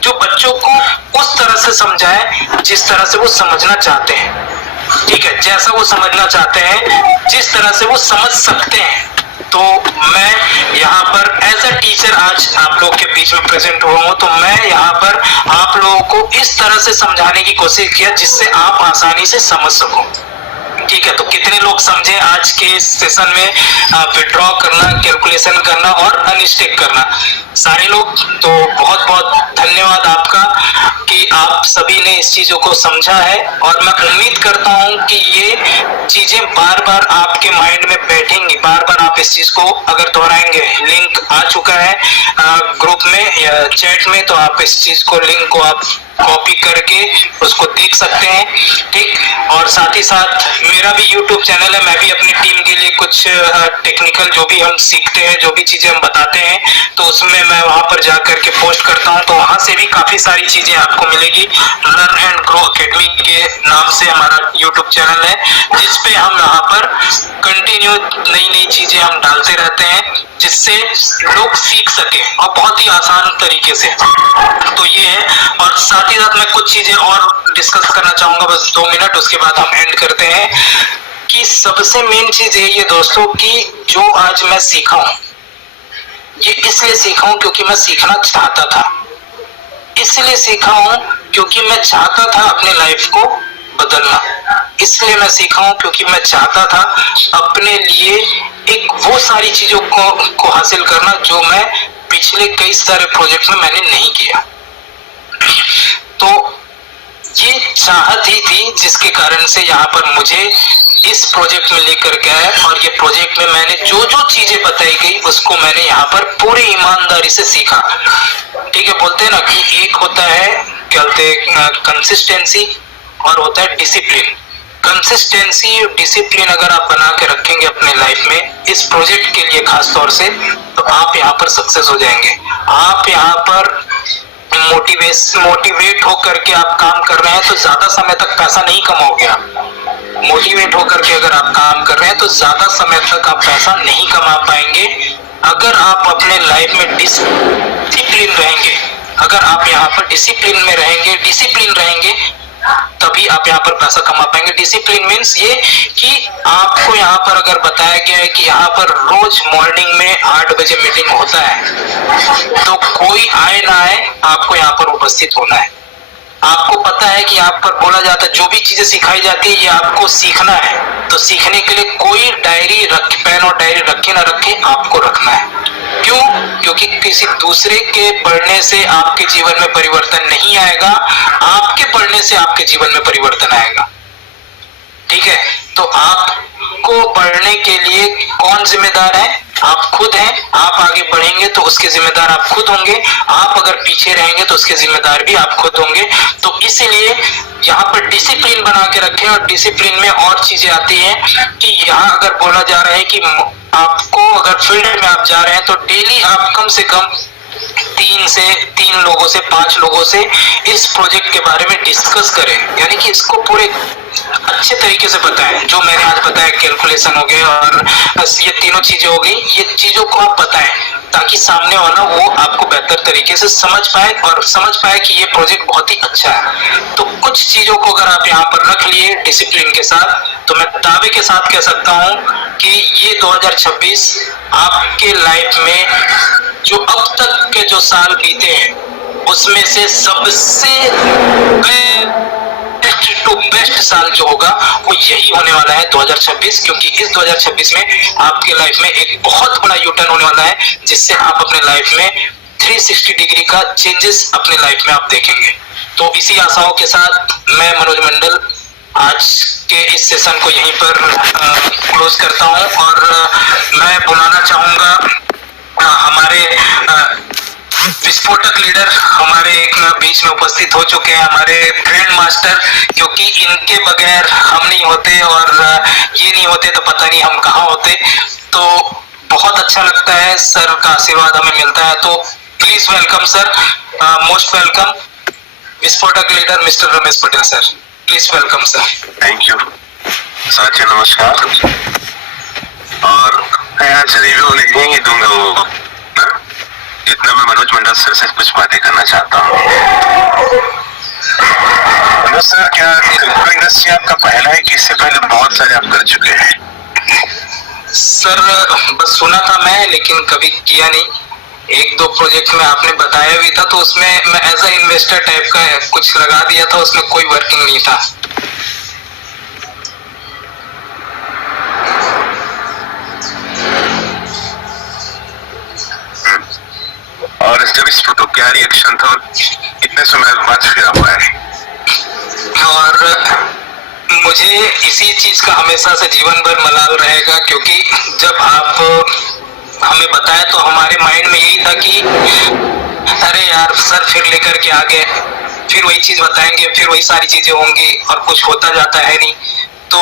जो बच्चों को उस तरह से समझाए जिस तरह से वो समझना चाहते हैं। ठीक है, जैसा वो समझना चाहते हैं, जिस तरह से वो समझ सकते हैं। तो मैं यहाँ पर एज अ टीचर आज आप लोग के बीच में प्रेजेंट हुआ हूँ, तो मैं यहाँ पर आप लोगों को इस तरह से समझाने की कोशिश किया जिससे आप आसानी से समझ सको। ठीक है, तो कितने लोग समझे आज के इस सेशन में विड्रॉ करना, कैलकुलेशन करना और अनस्टेक करना? सारे लोग। तो बहुत बहुत धन्यवाद आपका कि आप सभी ने इस चीजों को समझा है, और मैं उम्मीद करता हूं कि ये चीजें बार बार आपके माइंड में बैठेंगी, बार बार आप इस चीज को अगर दोहराएंगे। लिंक आ चुका है ग्रुप में या चैट में, तो आप इस चीज को, लिंक को आप कॉपी करके उसको देख सकते हैं। ठीक, और साथ ही साथ मेरा भी YouTube चैनल है, मैं भी अपनी टीम के लिए कुछ टेक्निकल जो भी हम सीखते हैं, जो भी चीजें हम बताते हैं, तो उसमें मैं वहां पर जा करके पोस्ट करता हूं, तो वहां से भी काफी सारी चीजें आपको मिलेगी। लर्न एंड ग्रो अकेडमी के नाम से हमारा YouTube चैनल है, जिसपे पे हम यहाँ पर कंटिन्यू नई नई चीजें हम डालते रहते हैं जिससे लोग सीख सके और बहुत ही आसान तरीके से। तो ये है, और साथ ही साथ मैं कुछ चीजें और डिस्कस करना चाहूंगा, बस 2 मिनट, उसके बाद हम एंड करते हैं। कि सबसे मेन चीज यही है दोस्तों कि जो आज मैं सीखा हूं, ये इसलिए सीखा हूं क्योंकि मैं सीखना चाहता था, इसलिए सीखा हूं क्योंकि मैं चाहता था अपने लाइफ को बदलना, इसलिए मैं सीखा हूं क्योंकि मैं चाहता था अपने लिए एक वो सारी चीजों को हासिल करना जो मैं पिछले कई सारे प्रोजेक्ट में मैंने नहीं किया। तो ये चाहत ही थी जिसके कारण से यहाँ पर मुझे इस प्रोजेक्ट में लेकर गया, और ये प्रोजेक्ट में मैंने जो जो चीजें बताई गई उसको मैंने यहाँ पर पूरी ईमानदारी से सीखा। ठीक है, बोलते हैं ना कि एक होता है क्या बोलते हैं कंसिस्टेंसी, और होता है डिसिप्लिन। कंसिस्टेंसी और डिसिप्लिन अगर आप बना के रखेंगे अपने लाइफ में इस प्रोजेक्ट के लिए खास तौर से, तो आप यहाँ पर सक्सेस हो जाएंगे। आप यहाँ पर मोटिवेट होकर के आप काम कर रहे हैं तो ज्यादा समय तक पैसा नहीं कमाओगे आप। मोटिवेट होकर के अगर आप काम कर रहे हैं तो ज्यादा समय तक आप पैसा नहीं कमा पाएंगे। अगर आप अपने लाइफ में डिसिप्लिन रहेंगे, अगर आप यहाँ पर डिसिप्लिन में रहेंगे, डिसिप्लिन रहेंगे, तभी आप यहाँ पर पैसा कमा पाएंगे। डिसिप्लिन मीन्स ये कि आपको यहाँ पर अगर बताया गया है कि यहाँ पर रोज मॉर्निंग में 8 बजे मीटिंग होता है, तो कोई आए ना आए आपको यहाँ पर उपस्थित होना है। आपको पता है कि यहाँ पर बोला जाता है जो भी चीजें सिखाई जाती है ये आपको सीखना है, तो सीखने के लिए कोई डायरी रख, पेन और डायरी रखे ना रखे, आपको रखना है। क्यों? क्योंकि किसी दूसरे के पढ़ने से आपके जीवन में परिवर्तन नहीं आएगा, आपके पढ़ने से आपके जीवन में परिवर्तन आएगा। ठीक है, तो आपको पढ़ने के लिए कौन जिम्मेदार है? आप खुद हैं। आप आगे बढ़ेंगे तो उसके जिम्मेदार आप खुद होंगे, आप अगर पीछे रहेंगे तो उसके जिम्मेदार भी आप खुद होंगे। तो इसलिए यहाँ पर डिसिप्लिन बना के रखें, और डिसिप्लिन में और चीजें आती हैं कि यहाँ अगर बोला जा रहा है कि आपको अगर फील्ड में आप जा रहे हैं तो डेली आप कम से कम 3 लोगों से 5 लोगों से इस प्रोजेक्ट के बारे में डिस्कस करें, यानी कि इसको पूरे अच्छे तरीके से बताएं। जो मैंने आज बताया, कैलकुलेशन हो गए और बस ये तीनों चीजें हो गई, ये चीजों को आप बताएं ताकि सामने वाला वो आपको बेहतर तरीके से समझ पाए, और समझ पाए कि ये प्रोजेक्ट बहुत ही अच्छा है। तो कुछ चीजों को अगर आप यहाँ पर रख लिए डिसिप्लिन के साथ, तो मैं दावे के साथ कह सकता हूँ कि ये 2026 आपके लाइफ में जो अब तक के जो साल बीते हैं उसमें से सबसे बेस्ट टू बेस्ट साल जो होगा वो यही होने वाला है 2026, क्योंकि इस 2026 में आपके लाइफ में एक बहुत बड़ा यूटर्न होने वाला है जिससे आप अपने लाइफ में 360 डिग्री का चेंजेस अपने लाइफ में आप देखेंगे। तो इसी आशाओं के साथ मैं मनोज मंडल आज के इस सेशन को यहीं पर क्लोज करता हूं, और मैं बुलाना चाहूंगा हमारे विस्फोटक लीडर हमारे एक बीच में उपस्थित हो चुके हैं, हमारे ग्रैंड मास्टर, क्योंकि इनके बगैर हम नहीं होते और ये नहीं होते तो पता नहीं हम कहाँ होते। तो बहुत अच्छा लगता है, सर का आशीर्वाद हमें मिलता है। तो please welcome sir, most welcome विस्फोटक leader mister Ramesh Patel sir, please welcome sir. Thank you साथियों, नमस्कार। और मैं आज रिव्यू नहीं दूंगा, वो जितना मैं मनोज मंडल सर से कुछ बातें करना चाहता हूँ। मनोज सर, क्या इंडस्ट्री आपका पहला है कि इससे पहले बहुत सारे आप कर चुके हैं? सर बस सुना था मैं, लेकिन कभी किया नहीं। 1-2 प्रोजेक्ट में आपने बताया भी था, तो उसमें मैं एज अ इन्वेस्टर टाइप का कुछ लगा दिया था, उसमें कोई वर्किंग नहीं था। और जब इस फोटो क्या रिएक्शन था, इतने समय बाद फिर आप आए? और मुझे इसी चीज का हमेशा से जीवन भर मलाल रहेगा, क्योंकि जब आप हमें बताया तो हमारे माइंड में यही था कि अरे यार सर फिर लेकर के आ गए, फिर वही चीज बताएंगे, फिर वही सारी चीजें होंगी और कुछ होता जाता है नहीं। तो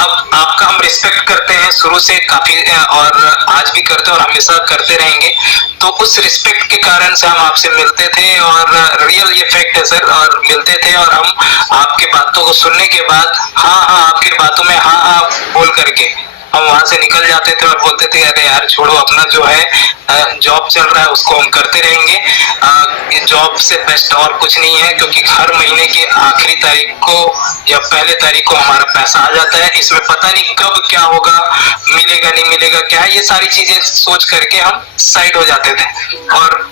अब आपका हम रिस्पेक्ट करते हैं हैं शुरू से काफी, और आज भी करते हैं और हमेशा करते रहेंगे। तो उस रिस्पेक्ट के कारण से हम आपसे मिलते थे, और रियल ये फैक्ट है सर, और मिलते थे और हम आपके बातों को सुनने के बाद हाँ हाँ आपके बातों में हाँ हाँ बोल करके हम वहां से निकल जाते थे और बोलते थे अरे यार छोड़ो, अपना जो है जॉब चल रहा है उसको हम करते रहेंगे। जॉब से बेस्ट और कुछ नहीं है, क्योंकि हर महीने की आखिरी तारीख को या पहले तारीख को हमारा पैसा आ जाता है। इसमें पता नहीं कब क्या होगा, मिलेगा नहीं मिलेगा क्या, ये सारी चीजें सोच करके हम साइड हो जाते थे। और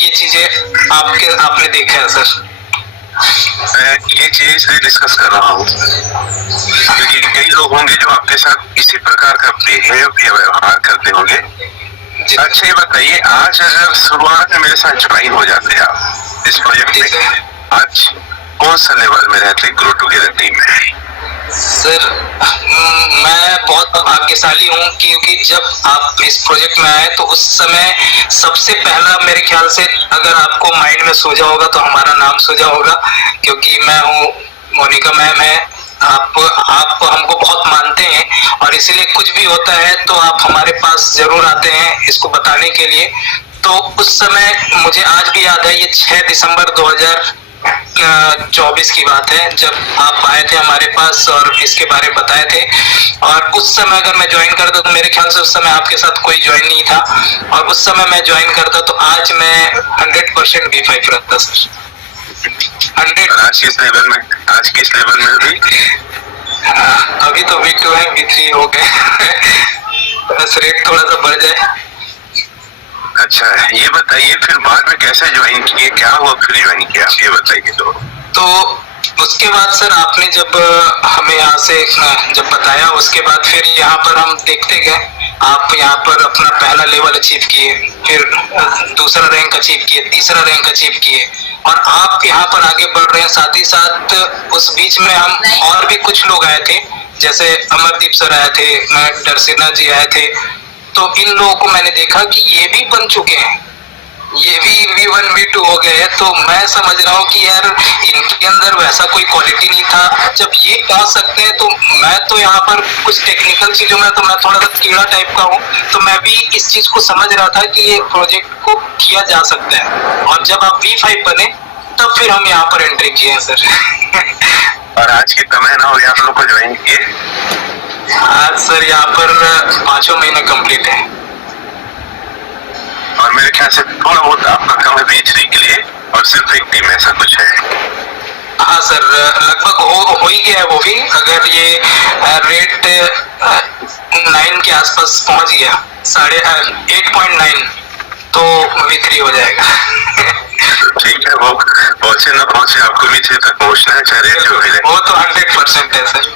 ये चीजें आपने देखा है सर। मैं ये चीज इसलिए डिस्कस कर रहा हूँ क्योंकि कई लोग होंगे जो आपके साथ इसी प्रकार का बिहेव या व्यवहार करते होंगे। अच्छा ये बताइए, आज अगर शुरुआत में मेरे साथ ज्वाइन हो जाते आप इस प्रोजेक्ट में, आज कौन सा लेवल में रहते ग्रो टुगेदर टीम में? सर मैं बहुत भाग्यशाली हूँ, क्योंकि जब आप इस प्रोजेक्ट में आए तो उस समय सबसे पहला मेरे ख्याल से अगर आपको माइंड में सूझा होगा तो हमारा नाम सूझा होगा, क्योंकि मैं हूँ, मोनिका मैम है, आप हमको बहुत मानते हैं और इसीलिए कुछ भी होता है तो आप हमारे पास जरूर आते हैं इसको बताने के लिए। तो उस समय मुझे आज भी याद है, ये 6 दिसंबर 2024 की बात है, जब आप आए थे हमारे पास और इसके बारे में बताए थे। और उस समय अगर मैं ज्वाइन करता तो मेरे ख्याल से उस समय आपके साथ कोई ज्वाइन नहीं था, और उस समय मैं ज्वाइन करता तो आज मैं 100% V5 रखता सर। 100। आज किस लेवल में, आज किस लेवल में अभी? अभी तो V2 है, V3 हो गए बस रेट थोड़ा सा बढ़ जाए। अच्छा ये बताइए फिर बाद में कैसे ज्वाइन किए, क्या हुआ फिर ज्वाइन किया, ये बताइए। तो उसके बाद सर आपने जब हमें यहाँ से जब बताया, उसके बाद फिर यहाँ पर हम देखते गए, आप यहाँ पर अपना पहला लेवल अचीव किए, फिर दूसरा रैंक अचीव किए, तीसरा रैंक अचीव किए, और आप यहाँ पर आगे बढ़ रहे हैं। साथ ही साथ उस बीच में हम और भी कुछ लोग आए थे, जैसे अमरदीप सर आए थे, डरसिना जी आए थे। तो इन लोगों को मैंने देखा कि ये भी बन चुके हैं, ये भी V1 V2 हो गए हैं। तो मैं समझ रहा हूँ कि यार इनके अंदर वैसा कोई क्वालिटी नहीं था, जब ये पहुंच सकते हैं तो मैं तो यहाँ पर कुछ टेक्निकल चीजों में तो मैं थोड़ा सा कीड़ा टाइप का हूँ, तो मैं भी इस चीज को समझ रहा था कि ये प्रोजेक्ट को किया जा सकता है। और जब आप V5 बने तब फिर हम यहाँ पर एंट्री किए हैं सर और आज कितना महीना हो गया आप लोग को ज्वाइन किए? आज सर यहाँ पर 5 महीने कंप्लीट है। और मेरे ख्याल से थोड़ा बहुत आपका काम है V3 के लिए, और सिर्फ एक टीम ऐसा कुछ है? हाँ सर, लगभग हो ही गया है वो भी। अगर ये रेट 9 के आसपास पहुंच गया, 8.9, तो V3 हो जाएगा ठीक है, वो पहुंचे ना पहुंचे आपको V3 तक पहुंचना है, चाहे रेट जो भी वो तो 100% है सर।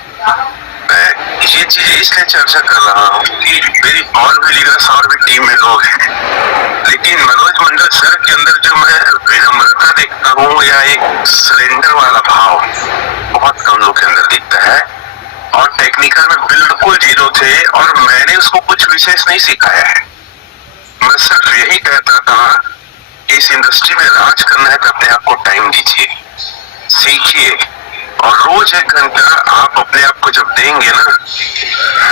मैं ये चीजें इसलिए चर्चा कर रहा हूँ कि मेरी और भी लीडर्स और भी टीम में लोग हैं, लेकिन मनोज मंडल सर के अंदर जो मैं विनम्रता देखता हूँ या एक सरेंडर वाला भाव बहुत कम लोग के अंदर दिखता है। और टेक्निकल में बिल्कुल जीरो थे, और मैंने उसको कुछ विशेष नहीं सिखाया है। मैं सिर्फ यही कहता था कि इस इंडस्ट्री में राज करना है तो अपने आप को टाइम दीजिए, सीखिए, और रोज 1 घंटा आप अपने आप को जब देंगे ना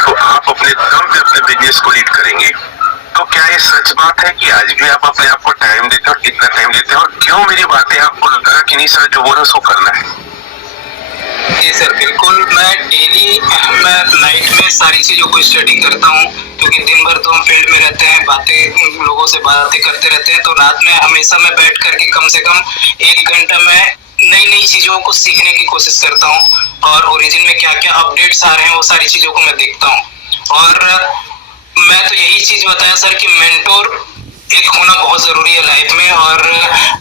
तो आप अपने दम पे अपने बिजनेस को लीड करेंगे। तो क्या ये सच बात है कि आज भी आप अपने आप को टाइम देते हैं, और कितना टाइम देते हैं, और क्यों मेरी बातें आपको लगा कि नहीं सर जो बोल रहा उसको करना है? जी सर बिल्कुल, मैं डेली मैं नाइट में सारी चीजों को स्टडी करता हूँ, क्योंकि दिन भर तो हम फील्ड में रहते हैं, लोगों से बातें करते रहते हैं। तो रात में हमेशा मैं बैठ करके कम से कम 1 घंटा मैं नई नई चीजों को सीखने की कोशिश करता हूँ, और ओरिजिन में क्या क्या अपडेट्स आ रहे हैं वो सारी चीजों को मैं देखता हूँ। और मैं तो यही चीज बताया सर कि मेंटोर एक होना बहुत जरूरी है लाइफ में, और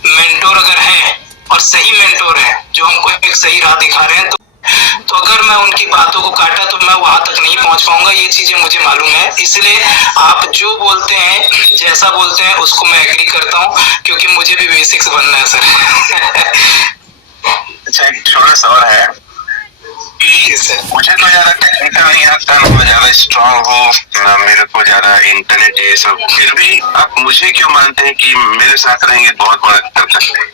मेंटोर अगर है और सही मेंटोर है जो हमको एक सही राह दिखा रहे हैं, तो अगर मैं उनकी बातों को काटा तो मैं वहां तक नहीं पहुंच पाऊंगा। ये चीजें मुझे मालूम है, इसलिए आप जो बोलते हैं, जैसा बोलते हैं उसको मैं एग्री करता हूँ, क्योंकि मुझे भी बेसिक्स बनना है सर अच्छा एक छोटा सा और है कि मुझे तो ज्यादा टेक्निकल नहीं आता, ना मैं ज्यादा स्ट्रांग हूँ, ना मेरे को ज्यादा इंटरनेट ये सब, फिर भी आप मुझे क्यों मानते हैं कि मेरे साथ रहेंगे बहुत बड़ा कर सकते हैं?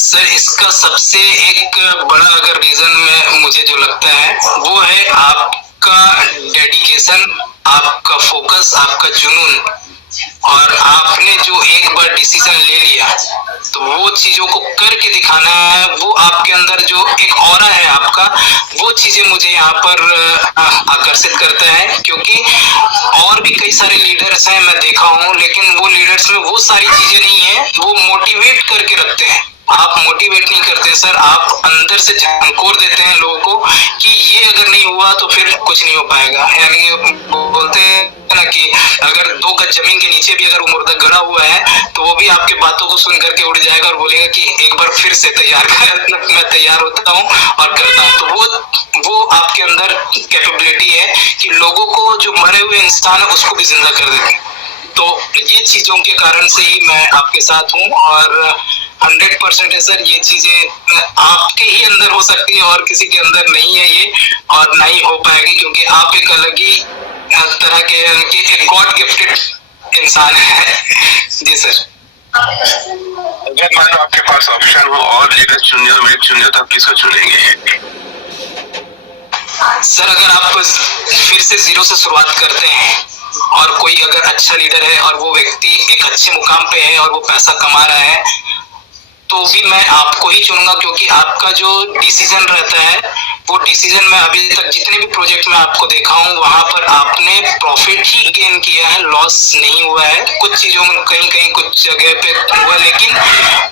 सर इसका सबसे एक बड़ा अगर रीजन में मुझे जो लगता है वो है आपका आपका डेडिकेशन, आपका फोकस, आपका जुनून, और आपने जो एक बार डिसीजन ले लिया तो वो चीजों को करके दिखाना है, वो आपके अंदर जो एक ऑरा है आपका, वो चीजें मुझे यहाँ पर आकर्षित करता है। क्योंकि और भी कई सारे लीडर्स हैं मैं देखा हूँ, लेकिन वो लीडर्स में वो सारी चीजें नहीं है, वो मोटिवेट करके रखते हैं। आप मोटिवेट नहीं करते सर, आप अंदर से झंकोर देते हैं लोगों को कि ये अगर नहीं हुआ तो फिर कुछ नहीं हो पाएगा। यानी बोलते हैं ना कि अगर 2 गज जमीन के नीचे भी अगर वो मुर्दा गड़ा हुआ है तो वो भी आपके बातों को सुन करके उड़ जाएगा और बोलेगा कि एक बार फिर से तैयार कर, मैं तैयार होता हूँ और करता हूँ। तो वो आपके अंदर कैपेबिलिटी है कि लोगों को, जो मरे हुए इंसान है उसको भी जिंदा कर देते हैं। तो ये चीजों के कारण से ही मैं आपके साथ हूँ, और 100% है सर, ये चीजें आपके ही अंदर हो सकती है और किसी के अंदर नहीं है ये, और नहीं हो पाएगी, क्योंकि आप एक अलग ही तरह के एक गॉड गिफ्टेड इंसान है। जी सर। अगर मान लो आपके पास ऑप्शन हो और लीडर चुनिए और मैं चुनिए, तो आप किसको चुनेंगे? सर अगर आप फिर से जीरो से शुरुआत करते हैं और कोई अगर अच्छा लीडर है और वो व्यक्ति एक अच्छे मुकाम पे है और वो पैसा कमा रहा है, तो भी मैं आपको ही चुनूंगा। क्योंकि आपका जो डिसीजन रहता है, वो डिसीजन में अभी तक जितने भी प्रोजेक्ट में आपको देखा हूँ वहां पर आपने प्रॉफिट ही गेन किया है, लॉस नहीं हुआ है। कुछ चीजों में कहीं कुछ जगह पे हुआ, लेकिन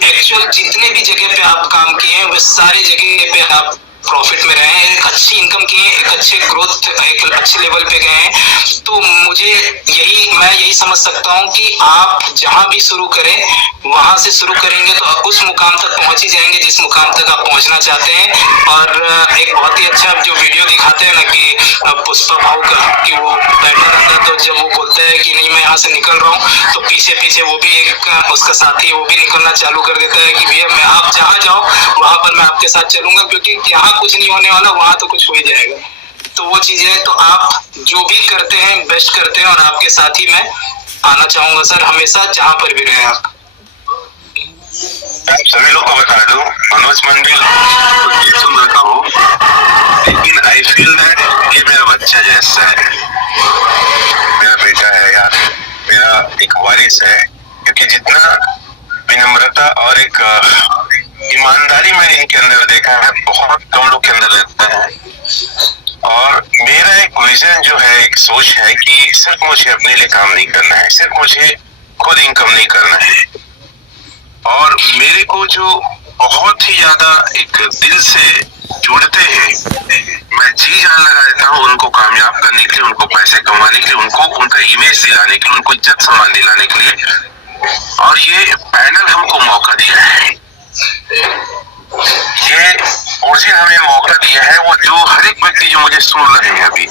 एक्चुअल जितने भी जगह पे आप काम किए हैं वो सारे जगह पे आप प्रॉफिट में रहे हैं, एक अच्छी इनकम की है, एक अच्छे ग्रोथ, एक अच्छे लेवल पे गए हैं। तो मैं यही समझ सकता हूँ कि आप जहां भी शुरू करें वहां से शुरू करेंगे तो उस मुकाम तक पहुंच ही जाएंगे जिस मुकाम तक आप पहुंचना चाहते हैं। और एक बहुत ही अच्छा जो वीडियो दिखाते हैं ना कि पुष्पा भाव का, कि वो बैठा रहता है तो जब वो बोलता है कि नहीं मैं यहाँ से निकल रहा हूँ, तो पीछे पीछे वो भी एक उसका साथी वो भी निकलना चालू कर देता है कि भैया मैं आप जहाँ जाओ वहां पर मैं आपके साथ चलूंगा, क्योंकि यहाँ कुछ नहीं होने वाला, वहां तो कुछ हो ही जाएगा। तो वो चीजें, तो आप जो भी करते हैं बेस्ट करते हैं, और आपके साथ ही मैं आना चाहूंगा सर, हमेशा जहां पर भी रहे आप। सभी लोग को बता दूं, मनोज मंडल ये सुन रखा हूँ, लेकिन आई फील दैट ये मेरा बच्चा जैसा है, मेरा बेटा है यार, मेरा एक वारिस है। क्योंकि जितना विनम्रता और एक ईमानदारी मैंने इनके अंदर देखा है, बहुत कम लोग के अंदर रहता है। और मेरा एक विजन जो है, एक सोच है कि सिर्फ मुझे अपने लिए काम नहीं करना है, सिर्फ मुझे खुद इनकम नहीं करना है। और मेरे को जो बहुत ही ज्यादा एक दिल से जुड़ते हैं, मैं जी जान लगा देता हूँ उनको कामयाब करने के लिए, उनको पैसे कमाने के लिए, उनको उनका इमेज दिलाने के लिए, उनको इज्जत सम्मान दिलाने के लिए। और ये पैनल हमको मौका दिया है, ये ओरिजिन हमें मौका दिया है। वो जो हर एक व्यक्ति जो मुझे सुन रहे हैं अभी,